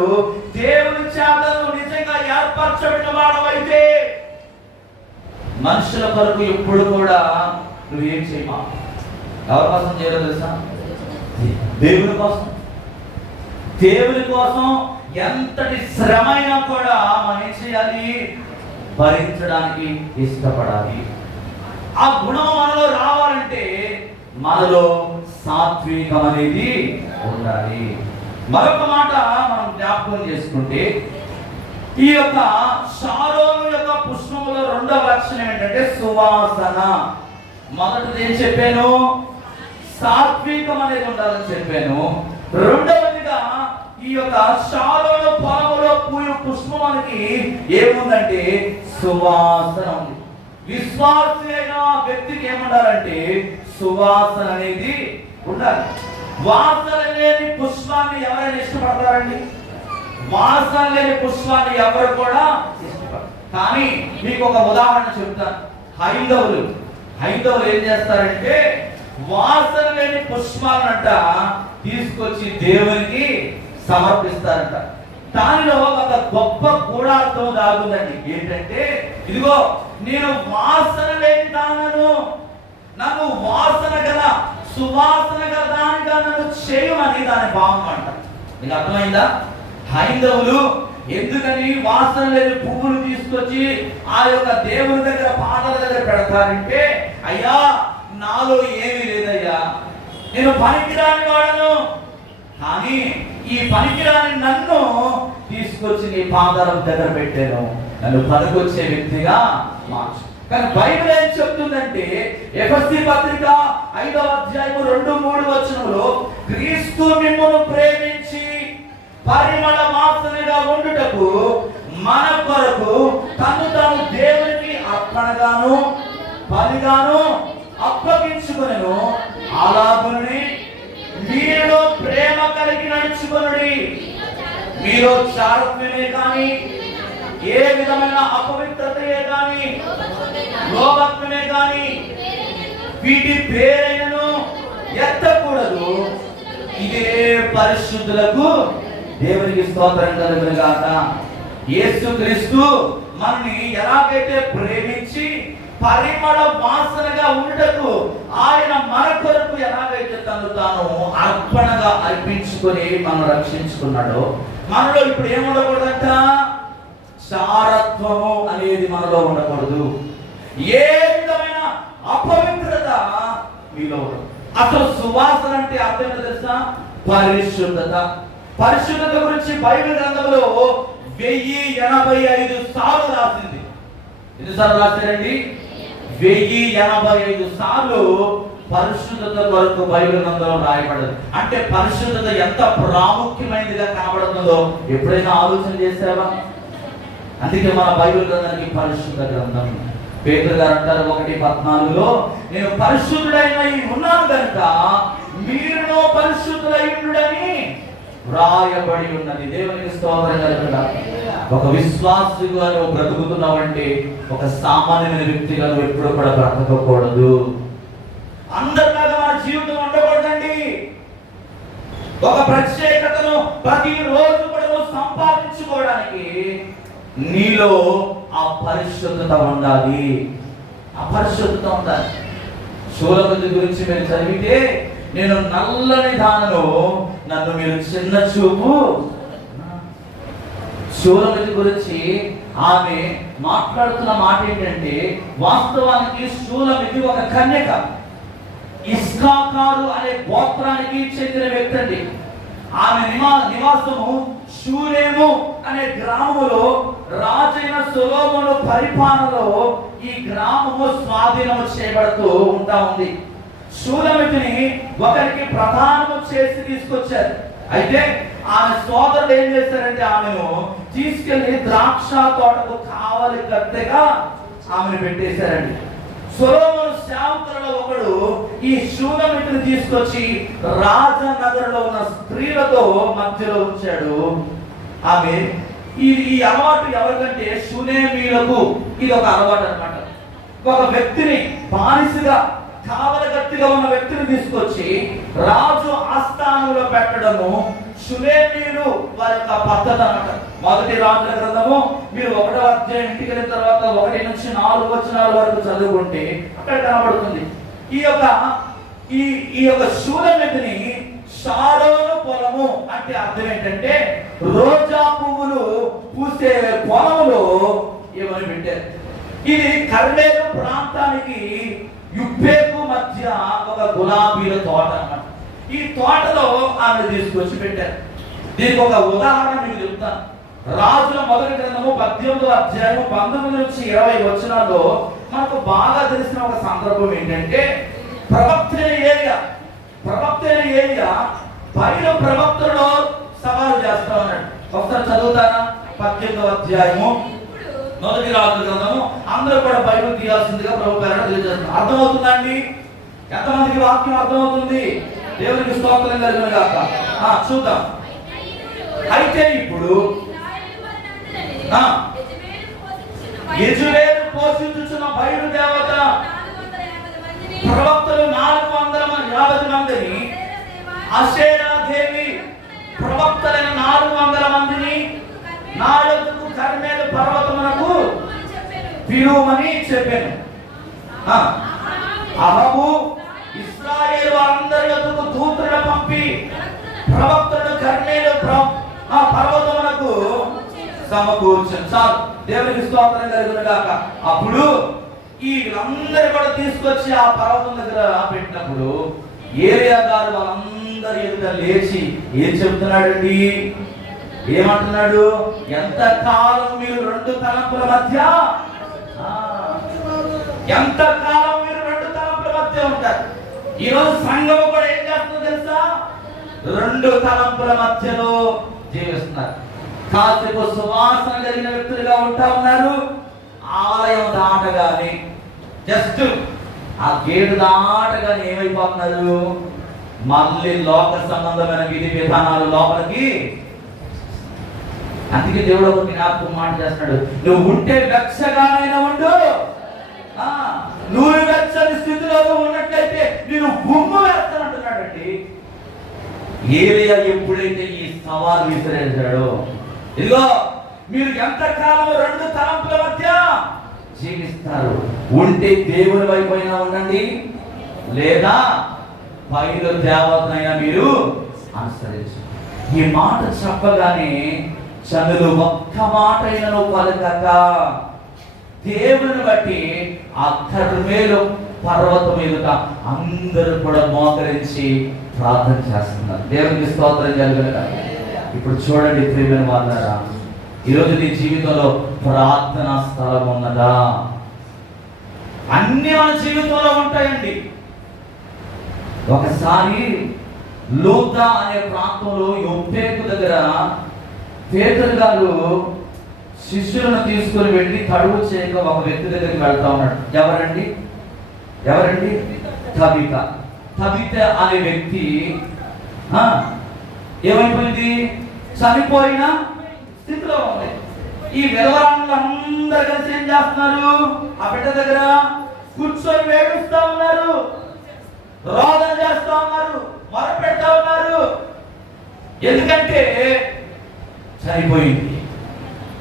దేవుని చేత నువ్వు నిజంగా ఏర్పరచబడిన వాడవైతే మనుషుల కొరకు ఎప్పుడు కూడా నువ్వేం చేయమా. ఎవరి కోసం చేయలేదు తెలుసా? దేవుని కోసం. దేవుని కోసం ఎంతటి శ్రమ అయినా కూడా మనం ఏం చేయాలి? భరించడానికి ఇష్టపడాలి. ఆ గుణం మనలో రావాలంటే మనలో సాత్వికం అనేది ఉండాలి. మరొక మాట మనం జ్ఞాపకం చేసుకుంటే, ఈ యొక్క షారోను యొక్క పుష్పములో 2వ లక్షణం ఏంటంటే సువాసన. మొదటిది ఏం చెప్పాను? సాత్వికం అనేది ఉండాలని చెప్పాను. రెండవదిగా ఈ యొక్క షారోను పొలములో పూయు పుష్పానికి ఏముందంటే సువాసన ఉంది. విశ్వాసి అయిన వ్యక్తికి ఏముండాలంటే సువాసన అనేది ఉండాలి. వాసన లేని పుష్పాన్ని ఎవరైనా ఇష్టపడతారండి? వాసన లేని పుష్పాన్ని ఎవరు కూడా ఇష్టపడతారు. కానీ మీకు ఒక ఉదాహరణ చెప్తాను. హైందవులు ఏం చేస్తారంటే వాసన లేని పుష్పాలనంట తీసుకొచ్చి దేవునికి సమర్పిస్తారంట. దానిలో ఒక గొప్ప గూఢార్థం దాగుందండి. ఏంటంటే, ఇదిగో నేను వాసన లేని దానను, నన్ను వాసన గల సువాసన గల దానిగా నన్ను చేయమని దాని భావం అంట. మీకు అర్థమైందా? హైందవులు ఎందుకని వాసన లేని పువ్వులు తీసుకొచ్చి ఆ యొక్క దేవుని దగ్గర పాదాల దగ్గర పెడతారంటే, అయ్యా నాలో ఏమీ లేదయ్యా, నేను పనికిరాని వాడను, కానీ ఈ పనికిరాని నన్ను తీసుకొచ్చి నీ పాదాల దగ్గర పెట్టాను, నన్ను పనికొచ్చే వ్యక్తిగా మార్చు. కానీ బైబిల్ ఏం చెప్తుందంటే ఎఫెసీ పత్రిక 5వ అధ్యాయం 2-3 వచనంలో క్రీస్తు మిమ్మును ప్రేమించి పరిమళ వాసనగా ఉండుటకు మన కొరకు తను తాను దేవునికి అర్పణగాను బలిగాను అప్పగించుకొనెను. అలాగునే మీలో ప్రేమ కలిగి నడుచుకొనుడి. మీలో చారుత్వమే కానీ ఏ విధమైన అపవిత్రతయే కానీ లోభత్వమే కానీ వీటి పేరైనను ఎత్తకూడదు. ఇదే పరిశుద్ధులకు దేవునికి స్తోత్రం కలుగును గాక. యేసుక్రీస్తు మనని ఎలాగైతే ప్రేమించి పరిమళ వాసనగా ఉండటకు ఆయన మన కొరకు ఎలాగైతే తను తాను అర్పణగా అర్పించుకొని మనం రక్షించుకున్నాడో, మనలో ఇప్పుడు ఏముండకూడదంట? చారత్వము అనేది మనలో ఉండకూడదు. ఏ విధమైన అపవిత్రత మీలో ఉండదు. అసలు సువాసన అంటే అర్థం ఏంటో తెలుసా? పరిశుద్ధత. పరిశుద్ధత గురించి బైబిల్ గ్రంథంలో 1085 సార్లు రాసింది. ఎన్నిసార్లు రాశారండి? 1085 సార్లు పరిశుద్ధత కొరకు బైబిల్ గ్రంథంలో రాయబడదు. అంటే పరిశుద్ధత ఎంత ప్రాముఖ్యమైనదిగా కనబడుతుందో ఎప్పుడైనా ఆలోచన చేశావా? అందుకే మన బైబిల్ గ్రంథానికి పరిశుద్ధ గ్రంథం. పేతురు గారు అంటారు 1:14లో, నేను పరిశుద్ధుడైన ఉన్నాను కనుక మీరును పరిశుద్ధులై ఉండుడని వ్రాయబడి ఉన్నది. దేవునికి స్తోత్రం కలుగును. ఒక విశ్వాసిగా నువ్వు బ్రతుకుతున్నావంటే ఒక సామాన్యమైన వ్యక్తిగా నువ్వు ఎప్పుడు కూడా బ్రతకకూడదు. అందరిలాగా మన జీవితం ఉండకూడదండి. ఒక ప్రత్యేకతను ప్రతిరోజు కూడా నువ్వు సంపాదించుకోవడానికి నీలో ఆ పరిశుద్ధత ఉండాలి. ఆ పరిశుద్ధత ఉండాలి. శూలపతి గురించి మీరు చదివితే, నేను నల్లని దానను, నన్ను మీరు చిన్న చూపు. శూలపతి గురించి ఆమె మాట్లాడుతున్న మాట ఏంటంటే, వాస్తవానికి శూలపతి ఒక కన్యక, ఇస్కాకారు అనే గోత్రానికి చెందిన వ్యక్తి అండి. ఆమె నివాసము షూలేము అనే గ్రామములో రాజైన సొలొమోను పరిపాలనలో ఈ గ్రామము స్వాధీనము చేయబడుతూ ఉంటా ఉంది. షూలమితిని ఒకరికి ప్రధానము చేసి తీసుకొచ్చారు. అయితే ఆమె సోదరుడు ఏం చేశారంటే ఆమెను తీసుకెళ్లి ద్రాక్ష తోటకు కావలి కత్తెగా ఆమెను పెట్టేశారండి. సొలొమోను సేవకులలో ఒకడు ఈ షూలమితిని తీసుకొచ్చి రాజనగర్లో ఉన్న స్త్రీలతో మధ్యలో ఉంచాడు. ఆమె ఈ అలవాటు ఎవరికంటే షూనేమీయులకు ఇది ఒక అలవాటు అన్నమాట. ఒక వ్యక్తిని బానిసగా కావలగత్తిగా ఉన్న వ్యక్తిని తీసుకొచ్చి రాజు ఆస్థానంలో పెట్టడము షూనేమీయులు వారి యొక్క పద్ధతి అన్నమాట. మొదటి రాజుల గ్రంథము మీరు 1వ అధ్యాయం ఇంటికి వెళ్ళిన తర్వాత 1 నుంచి 4 వచనాల వరకు చదువుకుంటే అక్కడ కనబడుతుంది. ఈ యొక్క షూలమితిని షారోను పొలము అంటే అర్థం ఏంటంటే రోజా పువ్వులు పూసే పొలములో ఏమని పెట్టారు. ఇది కర్మేలు ప్రాంతానికి యుబ్బేకు మధ్య ఒక గులాబీల తోట అన్నమాట. ఈ తోటలో ఆమె తీసుకొచ్చి పెట్టారు. దీనికి ఒక ఉదాహరణ మీకు చెప్తాను. రాజుల మొదటి గ్రంథము 18వ అధ్యాయం 19 నుంచి 20 వచనాల్లో మనకు బాగా తెలిసిన ఒక సందర్భం ఏంటంటే, ప్రవక్త ఏలియా బయలు ప్రవక్తలో సవాలు చేస్తా ఉన్నాడు. ఒకసారి చదువుతారా? 18వ అధ్యాయము మొదటి రాజుల గ్రంథము. అందరూ కూడా బైబిల్ తీయాల్సిందిగా ప్రభు పేరట తెలియజేస్తున్నారు. అర్థమవుతుందండి? ఎంతమందికి వాక్యం అర్థమవుతుంది? దేవునికి స్తోత్రం కలుగును గాక. చూద్దాం. అయితే ఇప్పుడు యెజువేలు పోషించుచున్న బయలు దేవత ప్రవక్తలు 450 మందిని, అషేరా దేవి ప్రవక్తలైన 400 మందిని నాలుగు కర్మేలు పర్వతమునకు పిలువమని చెప్పాను. అహబు ఇశ్రాయేలు వారందరికీ దూతలను పంపి ప్రవక్తలను కర్మేలు పర్వతమునకు సమకూర్చను. చాలు, దేవునికి స్తోత్రం కలుగును గాక. అప్పుడు ఈ వీళ్ళందరూ కూడా తీసుకొచ్చి ఆ పర్వతం దగ్గర పెట్టినప్పుడు ఏలియా గారు వాళ్ళందరూ అందరి ఎదుట లేచి ఏం చెప్తున్నాడండి? ఏమంటున్నాడు? ఎంతకాలం మీరు రెండు తలంపుల మధ్య, ఎంతకాలం మీరు రెండు తలంపుల మధ్య ఉంటారు? ఈరోజు సంఘం కూడా ఏం చేస్తుందో తెలుసా? రెండు తలంపుల మధ్యలో జీవిస్తున్నారు. కాసేపు సువాసన కలిగిన వ్యక్తులుగా ఉంటా ఉన్నారు. ఆలయం దాటగానే, జస్ట్ ఆ గేటు దాటగానే ఏమైపోతున్నారు? మళ్ళీ లోక సంబంధమైన విధి విధానాలు లోపలికి. అందుకే దేవుడు ఒక జ్ఞాపకం మాట చేస్తున్నాడు, నువ్వు ఉంటే వెచ్చగానైనా ఉండు, నువ్వు వెచ్చని స్థితిలో ఉన్నట్లయితే నేను గుమ్మ వేస్తానంటున్నాడండి. ఏలియా ఎప్పుడైతే ఈ సవాల్ విసిరేశాడో, ఇదిగో మీరు ఎంతకాలం రెండు తలంపుల మధ్య జీవిస్తారు? ఉంటే దేవుని వైపు అయినా ఉండండి, లేదా పైలో దేవతనైనా మీరు అనుసరించు. ఈ మాట చెప్పగానే చనులు ఒక్క మాట అయినా పలకక దేవుని బట్టి ఆ కర్మేలు పర్వతం ఎదుట అందరూ కూడా మోకరించి ప్రార్థన చేస్తున్నారు. దేవునికి స్తోత్రం కలుగునుగాక. ఇప్పుడు చూడండి ప్రియమైన వాళ్ళారా, ఈరోజు నీ జీవితంలో ప్రార్థనా స్థలం ఉన్నదా? అన్ని మన జీవితంలో ఉంటాయండి. ఒకసారి లూదా అనే ప్రాంతంలో యొప్పేకు దగ్గర పేతురు గారు శిష్యులను తీసుకుని వెళ్ళి తడువు చేయక ఒక వ్యక్తి దగ్గరికి వెళ్తా ఉన్నాడు. ఎవరండి? తబిత అనే వ్యక్తి ఏమైపోయింది? చనిపోయిన స్థితిలో ఉంది. ఈ విధవరాళ్ళు అందరు కలిసి ఏం చేస్తున్నారు? ఆ బిడ్డ దగ్గర కూర్చొని వేడుస్తా ఉన్నారు, రోదన చేస్తా ఉన్నారు, మొరపెడతా ఉన్నారు. ఎందుకంటే చనిపోయింది.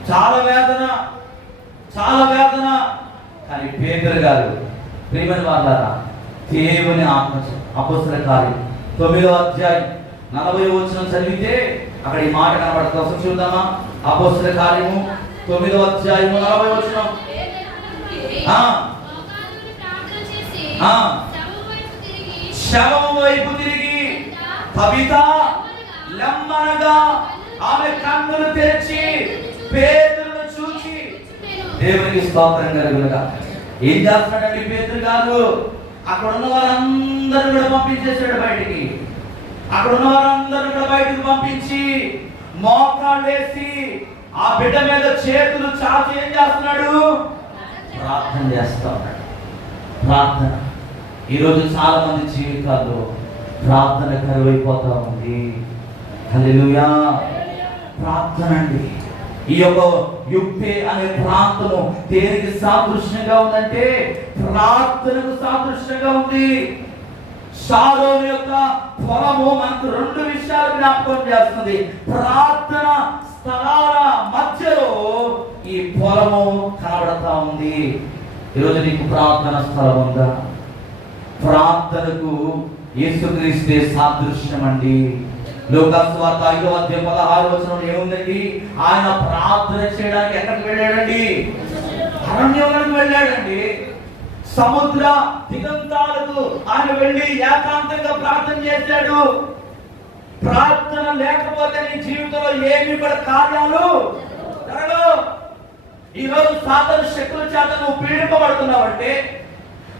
చాలా వేదన, చాలా వేదన. కానీ పేతురు గారు, ప్రియమైన వాళ్ళారా, దేవుని ఆత్మ అపొస్తలుల కార్యం 9వ అధ్యాయం 40వ వచనం చదివితే అక్కడ ఈ మాట కనబడుతుంది. ఒకసారి చూద్దామా? అపొస్తలుల కార్యము 9వ అధ్యాయం 40వ వచనం. శవం వైపు తిరిగి తబిత లెమ్మనగా ఆమె కన్నులు తెరిచి పేతురును చూచి, దేవునికి స్తోత్రం కలుగునుగాక. ఏం చేస్తున్నాడండి పేతురు గారు? అక్కడ ఉన్న వారందరూ కూడా పంపించేశాడు బయటికి. అక్కడ ఉన్న వారందరూ కూడా బయటకు పంపించి మోకాళ్ళేసి ఆ బిడ్డ మీద చేతులు చాచి ఏం చేస్తున్నాడు? ప్రార్థన చేస్తా ఉన్నాడు. ప్రార్థన. ఈరోజు చాలా మంది జీవితాల్లో ప్రార్థన కరువైపోతా ఉంది. హల్లెలూయా. ప్రార్థన అండి. ఈ యొక్క యుప్పే అనే ప్రాంతము దేనికి సాదృశ్యంగా ఉందంటే ప్రార్థనకు సాదృశ్యంగా ఉంది. షాలోము యొక్క పొలము మనకు రెండు విషయాలు జ్ఞాపకం చేస్తుంది. ప్రార్థన స్థలాల మధ్యలో ఈ పొలము కనబడతా ఉంది. ఈరోజు నీకు ప్రార్థన స్థలం ఉందా? ప్రార్థనకు యేసుక్రీస్తే సాదృశ్యం అండి. లూకాసు వార్త 5వ అధ్యాయం 16వ వచనం ఏముందండి? ఆయన ప్రార్థన చేయడానికి ఎక్కడికి వెళ్ళాడండి? అరణ్యంలోకి వెళ్ళాడండి. సముద్ర దిగంతాలకు ఆయన వెళ్ళి ఏకాంతంగా ప్రార్థన చేశాడు. ప్రార్థన లేకపోతే నీ జీవితంలో ఏమి కూడా కార్యాలు జరగవు. ఈరోజు సాతాను శక్తుల చేత నువ్వు పీడింపబడుతున్నావంటే,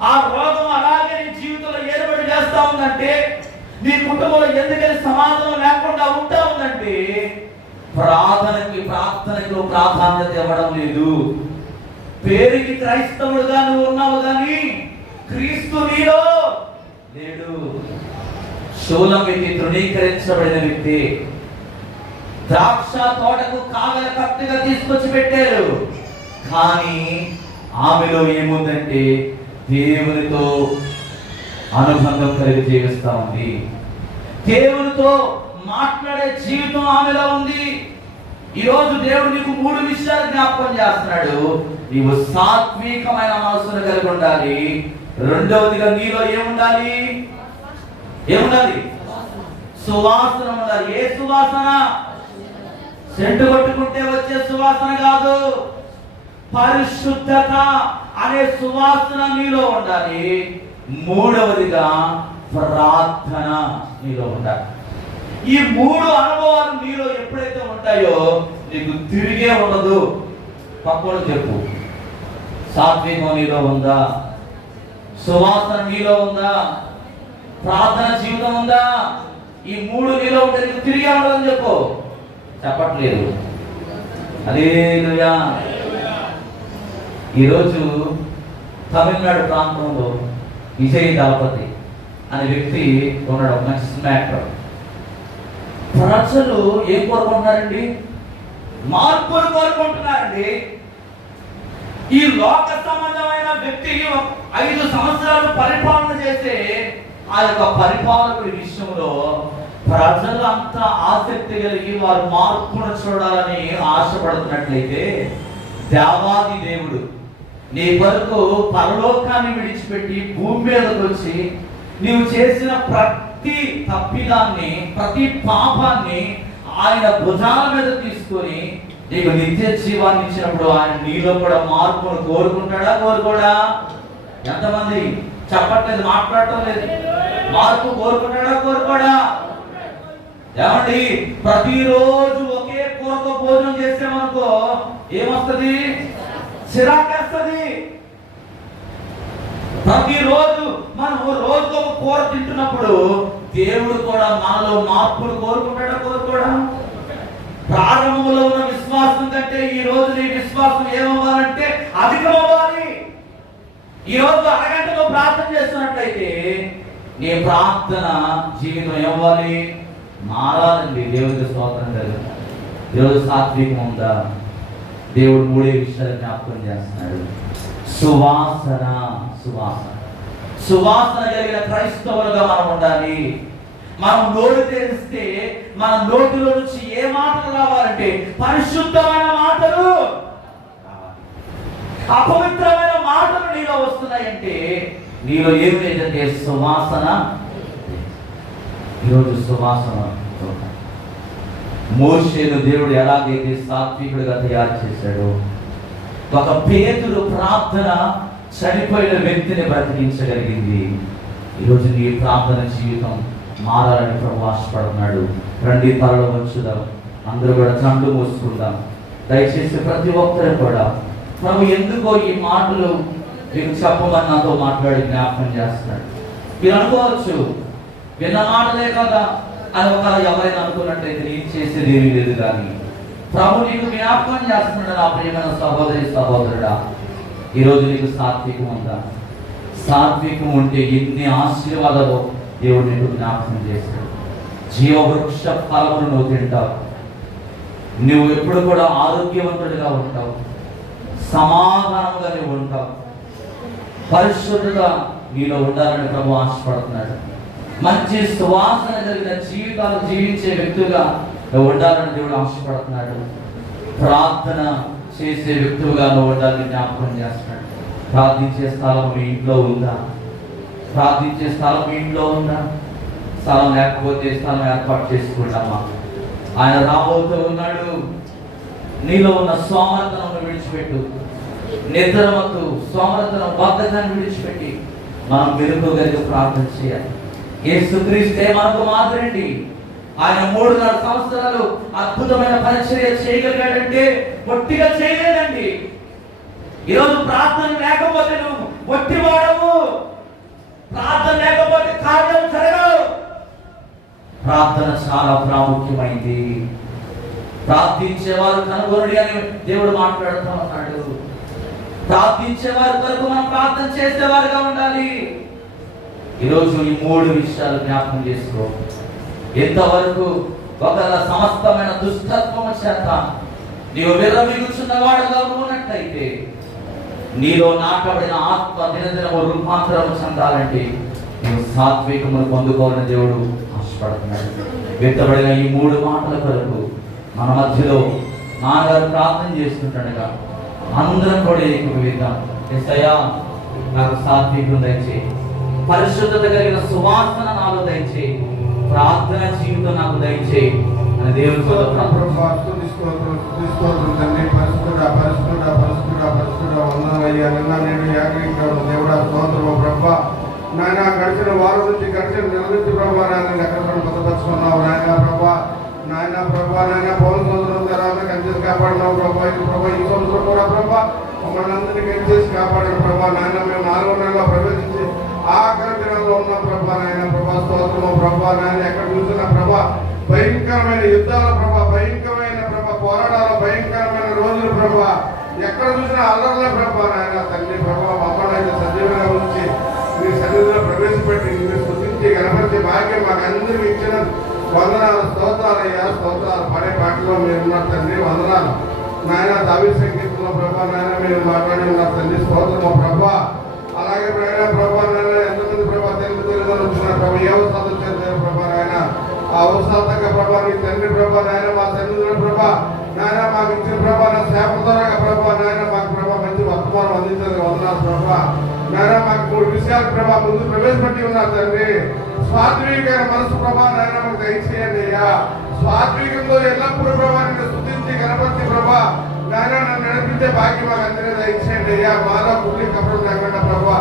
ఆ రోగం అలాగే నీ జీవితంలో ఏర్పాటు చేస్తా ఉందంటే, నీ కుటుంబంలో ఎందుకని సమాధానం లేకుండా ఉంటా ఉందంటే ప్రార్థనకు ప్రాధాన్యత ఇవ్వడం లేదు. పేరుకి క్రైస్తవుడుగా నువ్వు ఉన్నావు కానీ క్రీస్తు నీలో లేడు. శూలం వ్యక్తి తృణీకరించబడిన వ్యక్తి. ద్రాక్ష తోటకు కాగల కత్తిగా తీసుకొచ్చి పెట్టారు, కానీ ఆమెలో ఏముందంటే దేవునితో అనుబంధం కలిగి జీవిస్తా ఉంది. దేవునితో మాట్లాడే జీవితం ఆమెలో ఉంది. ఈరోజు దేవుడు నీకు 3 విషయాలు జ్ఞాపకం చేస్తున్నాడు. నీవు సాత్వికమైన మనసును కలిగి ఉండాలి. రెండవదిగా నీలో ఏముండాలి? సువాసన ఉండాలి. ఏ సువాసన? సెంటు కొట్టుకుంటే వచ్చే సువాసన కాదు. పరిశుద్ధత అనే సువాసన నీలో ఉండాలి. మూడవదిగా ప్రార్థన నీలో ఉండాలి. ఈ 3 అనుభవాలు నీలో ఎప్పుడైతే ఉంటాయో నీకు తిరిగే ఉండదు. పక్కన చెప్పు, సాత్వికం నీలో ఉందా? సువాసన నీలో ఉందా? ప్రార్థన జీవితం ఉందా? ఈ 3 నీలో ఉంటే నీకు తిరిగే ఉండదని చెప్పు. చెప్పట్లేదు. హల్లెలూయా. ఈరోజు తమిళనాడు ప్రాంతంలో విజయ్ దళపతి అనే వ్యక్తి ఉన్నాడు, ఒక మంచి సినిమా యాక్టర్. ప్రజలు ఏం కోరుకుంటున్నారండి? మార్పులు కోరుకుంటున్నారండి. ఈ లోక సంబంధమైన వ్యక్తి 5 సంవత్సరాలు పరిపాలన చేసే ఆ యొక్క పరిపాలకుడి విషయంలో ప్రజలు అంతా ఆసక్తి కలిగి వారు మార్పును చూడాలని ఆశపడుతున్నట్లయితే, దేవాది దేవుడు నీ కొరకు పరలోకాన్ని విడిచిపెట్టి భూమి మీదకి వచ్చి నీవు చేసిన ప్రతి తప్పిదాన్ని, ప్రతి పాపాన్ని ఆయన భుజాల మీద తీసుకొని నీకు నిత్య జీవాన్ని ఇచ్చినప్పుడు ఆయన నీలో కూడా మార్పును కోరుకుంటాడా? కోరుకోడా? ఎంతమంది చెప్పట్లేదు, మాట్లాడటం లేదు. మార్పు కోరుకుంటాడా? కోరుకోడా? ఏమండి, ప్రతిరోజు ఒకే కూరతో భోజనం చేసామనుకో ఏమొస్తుంది? చిరాకేస్తుంది. ప్రతిరోజు మనం రోజుకు ఒక కూర తింటున్నప్పుడు దేవుడు కూడా మనలో మార్పును కోరుకుంటాడా? కోరుకోడా? ప్రారంభంలో ఉన్న విశ్వాసం కంటే ఈ రోజు నీ విశ్వాసం ఏమవ్వాలంటే అధికమవ్వాలి. ఈ రోజు అరగంటలో ప్రార్థన చేస్తున్నట్లయితే నీ ప్రార్థన జీవితం ఏమవ్వాలి? మారాలండి. దేవుడికి స్తోత్రం కలుగుతుంది. ఈరోజు సాత్వికం ఉందా? దేవుడు 3 విషయాలు జ్ఞాపకం చేస్తున్నాడు. సువాసన, సువాసన, సువాసన కలిగిన క్రైస్తవులుగా మనం ఉండాలి. మనం నోరు తెరిస్తే మన నోటిలో నుంచి ఏ మాటలు రావాలంటే పరిశుద్ధమైన మాటలు రావాలి. అపవిత్రమైన మాటలు నీలో వస్తున్నాయంటే నీలో ఏం లేదంటే సువాసన. ఈరోజు సువాసన. మోషేను దేవుడు ఎలాగైతే సాత్వికుడిగా తయారు చేశాడో, ఒక పేతురు ప్రార్థన చనిపోయిన వ్యక్తిని బ్రతికించగలిగింది. ఈరోజు నీ ప్రార్థన జీవితం మారాలని ప్రభు ఆశపడుతున్నాడు. రండి, త్వరలో వచ్చుదాం. అందరూ కూడా కళ్ళు మూసుకుందాం. దయచేసి ప్రతి ఒక్కరు కూడా ప్రభు ఎందుకో ఈ మాటలు మీకు చెప్పమని నాతో మాట్లాడి జ్ఞాపకం చేస్తున్నాడు. మీరు అనుకోవచ్చు, విన్న మాటలే కదా అని ఒకవేళ ఎవరైనా అనుకున్నట్లయితే నేను చేసేది ఏమీ లేదు. కానీ ప్రభు నీకు జ్ఞాపకం చేస్తున్నాడు. నా ప్రియమైన సహోదరి, సహోదరుడా, ఈరోజు నీకు సాత్వికం ఉందా? సాత్వికం ఉంటే ఎన్ని ఆశీర్వాదాలు దేవుడు నీకు జ్ఞాపకం చేశాడు. జీవవృక్ష ఫలమును నువ్వు తింటావు. నువ్వు ఎప్పుడు కూడా ఆరోగ్యవంతుడిగా ఉంటావు, సమాధానంగా నువ్వు ఉంటావు. పరిశుద్ధత నీలో ఉండాలని ప్రభు ఆశపడుతున్నాడు. మంచి సువాసన కలిగిన జీవితాలు జీవించే వ్యక్తులుగా నువ్వు ఉండాలని దేవుడు ఆశపడుతున్నాడు. ప్రార్థన చేసే వ్యక్తులుగా నువ్వు ఉండాలని జ్ఞాపకం చేస్తున్నాడు. ప్రార్థించే స్థలం మీ ఇంట్లో ఉందా? ప్రార్థించే స్థలం మీ ఇంట్లో ఉందా? స్థలం లేకపోతే స్థలం ఏర్పాటు చేసుకుంటామా? ఆయన రాబోతూ ఉన్నాడు. నీలో ఉన్న సోమరతను విడిచిపెట్టు. నిద్రమత్తు, సోమరతను, బద్ధకాన్ని విడిచిపెట్టి మనం మెరుగుగా ప్రార్థన చేయాలి. యేసుక్రీస్తే మనకు మాదిరండి. ఆయన 3.5 సంవత్సరాలు అద్భుతమైన పరిచర్య చేయగలిగాడంటే ఒట్టిగా చేయలేదండి. ఈరోజు ప్రార్థన లేకపోతే నువ్వు ఒట్టి వాడవు. ప్రార్థన లేకపోతే కార్యం జరగవు. ప్రార్థన చాలా ప్రాముఖ్యమైంది. ప్రార్థించేవారు కనుగొనడి అని దేవుడు మాట్లాడుతూ ఉన్నాడు. ప్రార్థించేవారి కొరకు మనం ప్రార్థన చేసేవారుగా ఉండాలి. ఈరోజు ఈ 3 విషయాలు జ్ఞాపకం చేసుకో. ఎంతవరకు ఒకవేళ సమస్తమైన దుష్టత్వము చేత నీవు విర్రవీగుచున్న వాడుగా ఉన్నట్లయితే నీలో నాటబడిన ఆత్మ దినదినము రూపాంతరము చెందాలంటే నీవు సాత్వికమును పొందుకోవాలని దేవుడు ఆశపడుతున్నాడు. వ్యక్తపడిన ఈ 3 మాటల కొరకు మన మధ్యలో నాన్నగారు ప్రార్థన చేస్తుండగా అందరం కూడా ఏకీభవిద్దాం. యేసయ్యా, నాకు సాత్వికం దయచేయి, పరిశుద్ధత కలిగిన సువాసన నాలో దయచేయి, ప్రార్థన జీవితం నాకు దయచేయి అని దేవుని దేవుడా స్తోత్రము ప్రభా. నాయన గడిచిన వారం నుంచి గడిచిన దయచేయండి. నిలబెట్టి ప్రభా నాయన ఎక్కడ భద్రపరుచుకున్నావు నాయన ప్రభా. నాయన ప్రభా నాయన పౌరు సంవత్సరం తర్వాత కంచేసి కాపాడినావు ప్రభా. ఇది ప్రభా ఈ సంవత్సరం కూడా ప్రభా మమ్మల్ని అందరినీ కంచేసి కాపాడాడు ప్రభా. నాయన మేము 4వ నెలలో ప్రవేశించి ఆఖరి దినాల్లో ఉన్నాం ప్రభా. నాయన ప్రభా స్తోత్రము ప్రభా. నాయన ఎక్కడ చూసినా ప్రభా భయంకరమైన యుద్ధాల ప్రభా, భయంకరమైన ప్రభా పోరాటాల భయంకరమైన రోజులు ప్రభా, ఎక్కడ చూసినా అల్లర్ల ప్రభా. నాయన తండ్రి ప్రభా మమ్మల్ని అయితే సజీవంగా ఉంచి మీ సన్నిధిలో ప్రవేశపెట్టి మీరు స్తుతించి గణపతి భాగ్యం మాకు అందరికీ ఇచ్చిన వందనాలు స్తోత్రాలయ్యా. స్తోత్రాలు పడే పాటలో మీరు ఉన్నారు తండ్రి, వందనాలు నాయన. దావీదు సంగీతంలో ప్రభా నాయన మీరు మాట్లాడి ఉన్నారు తండ్రి, స్తోత్రము ప్రభా. అలాగే నాయన ప్రభా నాయన ఎంతమంది ప్రభా తెలుగు వచ్చిన ప్రభా ఏ అవసరాలు వచ్చారు ప్రభా నాయన ఆ అవసరాల ప్రభా నీ తండ్రి ప్రభా నాయన మా సన్నిధిలో ప్రభా నాయన మాకు ఇచ్చిన ప్రభా నా సేవ ద్వారా ప్రభా నాయన మాకు ప్రభా మంచి వర్తమానం అందించడానికి వందనాలు ప్రభా. నాయన మాకు 3 విషయాలు ప్రభా ముందు ప్రవేశపెట్టి ఉన్నారు తండ్రి. స్వాత్వికమైన మనసు ప్రభా నాయన మాకు దయచేయండి అయ్యా. స్వాత్వికంలో ఎల్లప్పుడూ ప్రభా నిన్ను స్తుతించి గణపతి ప్రభా నాయన నన్ను నడిపించే భాగ్యం మాకు అందరినీ దయచేయండి అయ్యా. మాలో పుణ్య కపడం లేకుండా ప్రభా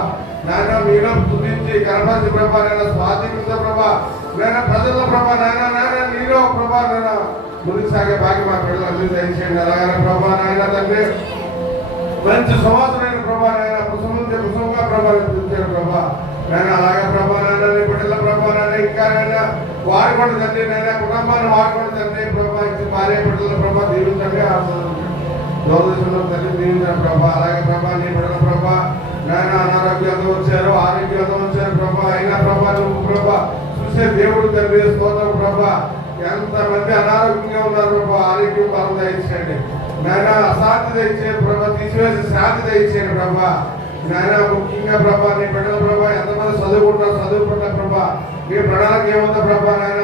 నాయన మీలో స్తుతించి గణపతి ప్రభా నాయన స్వాత్వికంతో ప్రభా నాయన ప్రజల ప్రభా నాయన నాయన నీలో ప్రభా నాయన ముందుకు సాగే భాగ్యం మా పిల్లలు దయచేయండి. అలాగే ప్రభా నాయన తండ్రి మంచి సమాసమైన ప్రభా నాయన కుసుమంగా ప్రభా ప్రభా నాయన అలాగే ప్రభా నాయన బిడ్డల ప్రభా నాయన ఇంకా నాయన వాడుకోండి తండ్రి. నాయన కుటుంబాన్ని వాడుకోండి తండ్రి ప్రభా. ఇచ్చి భార్య బిడ్డల ప్రభా దీవించండి, దూరదేశంలో తల్లి దీవించండి ప్రభా. అలాగే ప్రభా నీ బిడ్డల ప్రభా నాయన అనారోగ్యంతో వచ్చారు, ఆరోగ్యంతో వచ్చారు ప్రభా. అయినా ప్రభా నువ్వు ప్రభా చూసే దేవుడు తండ్రి, స్తోత్రం ప్రభా. ఎంతమంది అనారోగ్యంగా ఉన్నారు ప్రభా, ఆరోగ్యం బలం దయచేయండి నాయన. అశాంతి దయచేయండి ప్రభా, తీసివేసి శాంతి దయచేయండి ప్రభా. నాయన ముఖ్యంగా ప్రభా నీ బిడ్డల ప్రభా ఎంతమంది చదువుకుంటారు ప్రభా మీ ప్రణాళిక ఏముందో ప్రభా నాయన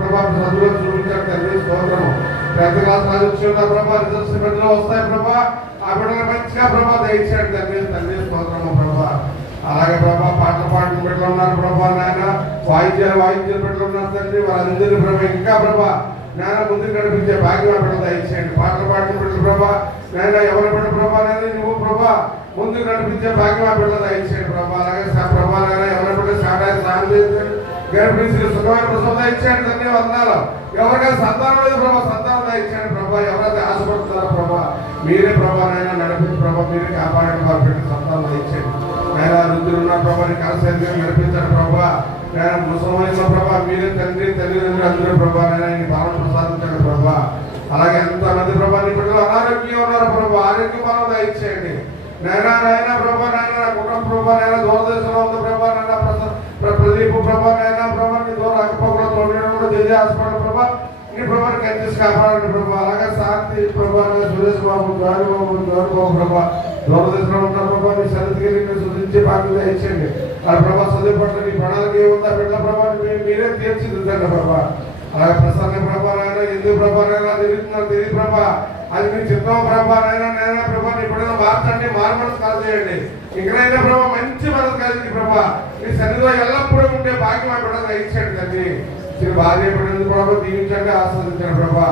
ప్రభా చదువులో చూపించారు తండ్రి, స్తోత్రము. 10th క్లాస్ చదువుతున్న ప్రభా రిజల్ట్స్ బిడ్డలు వస్తాయి ప్రభా. ఆ బిడ్డలు మంచిగా ప్రభా దయచేయండి తండ్రి, స్తోత్రము ప్రభా. అలాగే ప్రభా పాటలు పాడిన బిడ్డలు ఉన్నారు ప్రభా నాయన, వాయిద్యాలు బిడ్డలు ఉన్నారు తండ్రి. వారందరినీ ప్రభా ఇంకా ప్రభా నాయన ముందుకు నడిపించే భాగ్యం బిడ్డలు దయచేయండి. పాటలు పాడిన బిడ్డలు ప్రభా నాయన ఎవరి బిడ్డ ప్రభా నాయన నువ్వు ప్రభా ముందుకు నడిపించే భాగ్యం బిడ్డలు దయచేయండి ప్రభా. అలాగే ప్రభా నాయన ఎవరి బిడ్డ సాయం చేయండి, గర్భిణీ సుఖమైన ప్రసవం దయచేయండి తండ్రి, వందనాలు. ఎవరికైనా సంతానం లేదు ప్రభా సంతానం దయచేయండి ప్రభా. ఎవరైతే ఆశపడుతున్నారో ప్రభా మీరే ప్రభా నాయన నడిపించి ప్రభా మీరే కాపాడండి. వారి బిడ్డ సంతానం దయచేయండి నాయన. వృద్ధులు ఉన్న ప్రభా నీ కలసరిగా నడిపించండి ప్రభా నాయన. ముసలిన ప్రభా మీరే తండ్రి తల్లిదండ్రులు అందరూ ప్రభా నాయన నీ భావన ప్రసాదించండి ప్రభా. అలాగే ఎంతమంది ప్రభా నీ బిడ్డలు అనారోగ్యం ఉన్నారు ప్రభా ఆరోగ్య బలం దయచేయండి నాయన ప్రభా నాయన. నా కుటుంబ ప్రభా నాయన దూరదేశంలో ఉంది ప్రభా నాయన. ప్రదీప్ ప్రభా నాయన ప్రభా నీ దూరం అక్కపక్కల తోడు దివ్య హాస్పిటల్ ప్రభా నీ ప్రభాని కంచేసి కాపాడండి ప్రభా. అలాగే శాంతి ప్రభా సురేష్ బాబు గౌరవ ప్రభా దూరదేశంలో ఉంటారు ప్రభా నీ సన్నిధికి నేను శుద్ధించి భాగ్యం ఇచ్చేయండి. ఆ ప్రభా చదువు పట్ల నీ ప్రణాళిక ఏముందా బిడ్డ ప్రభా మీరే తీర్చిదిద్దండి ప్రభా. అలాగే ప్రసన్న ప్రభా నాయన ఎందుకు ప్రభా నాయన తిరుగుతున్నారు తెలియ ప్రభా అది మీ చిత్తం ప్రభా నాయన ప్రభా నీ బిడ్డలు మార్చండి, మారుమనసు కలచేయండి. ఇంకనైనా ప్రభా మంచి మనసు కలిగి ప్రభా నీ సన్నిధిలో ఎల్లప్పుడూ ఉండే భాగ్యం ఆ బిడ్డలు ఇచ్చేయండి తండ్రి. భార్య బిడ్డలు ప్రభా దీవించండి, ఆస్వాదించండి ప్రభా.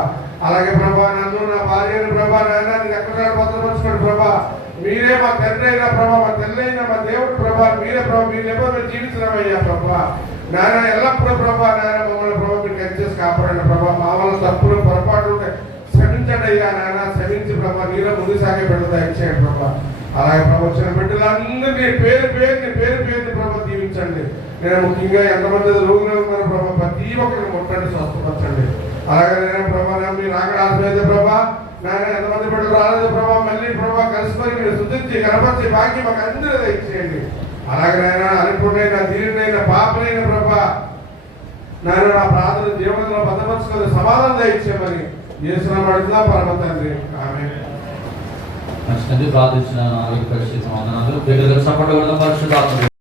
అలాగే ప్రభా నన్ను నా భార్యను ప్రభా నాయన నీకు ఎక్కడ భద్రపరచుకోండి ప్రభా. మీరే మా తండ్రి అయినా ప్రభా మా తల్లి అయినా మా దేవుడు ప్రభా మీరే ప్రభా మీరు ఎవరు జీవించడమయ్యా ప్రభా నాయన. ఎల్లప్పుడూ ప్రభా నాయన మమ్మల్ని ప్రభా మీరు కంచేసి కాపాడండి ప్రభా. మా వల్ల తప్పులు పొరపాటు ఉంటే క్షమించండి అయ్యా నాయన. క్షమించి ప్రభా నీలో ముందు సాగే బిడ్డలు దయచేయండి ప్రభా. అలాగే ప్రభా వచ్చిన బిడ్డలందరినీ పేరు పేరుని ప్రభా దీవించండి. నేను ముఖ్యంగా ఎంతమంది రోగులు ఉన్నారు ప్రభా ప్రతి ఒక్కరిని ముట్టండి, స్వస్థపరచండి. అలాగే నేను ప్రభా మీరు అక్కడ ఆశ్రయితే ప్రభా నాయన ఎంతమంది బిడ్డలు రాలేదు ప్రభా మళ్ళీ ప్రభా కలిసిపోయి మీరు శుద్ధించి కనపరిచి భాగ్యం మాకు అందరూ దయచేయండి. అలాగే నాయన అనుకున్నైనా దీనినైనా పాపనైనా ప్రభా నాయన నా ప్రార్థన జీవనంలో భద్రపరచుకొని సమాధానం దయచేయమని యేసునామమున అడుగుతున్నా పరమ తండ్రి, ఆమేన్. మంచి ప్రార్థించిన పరిస్థితి వందనాలు. దగ్గర సపోర్ట్ పరిస్థితి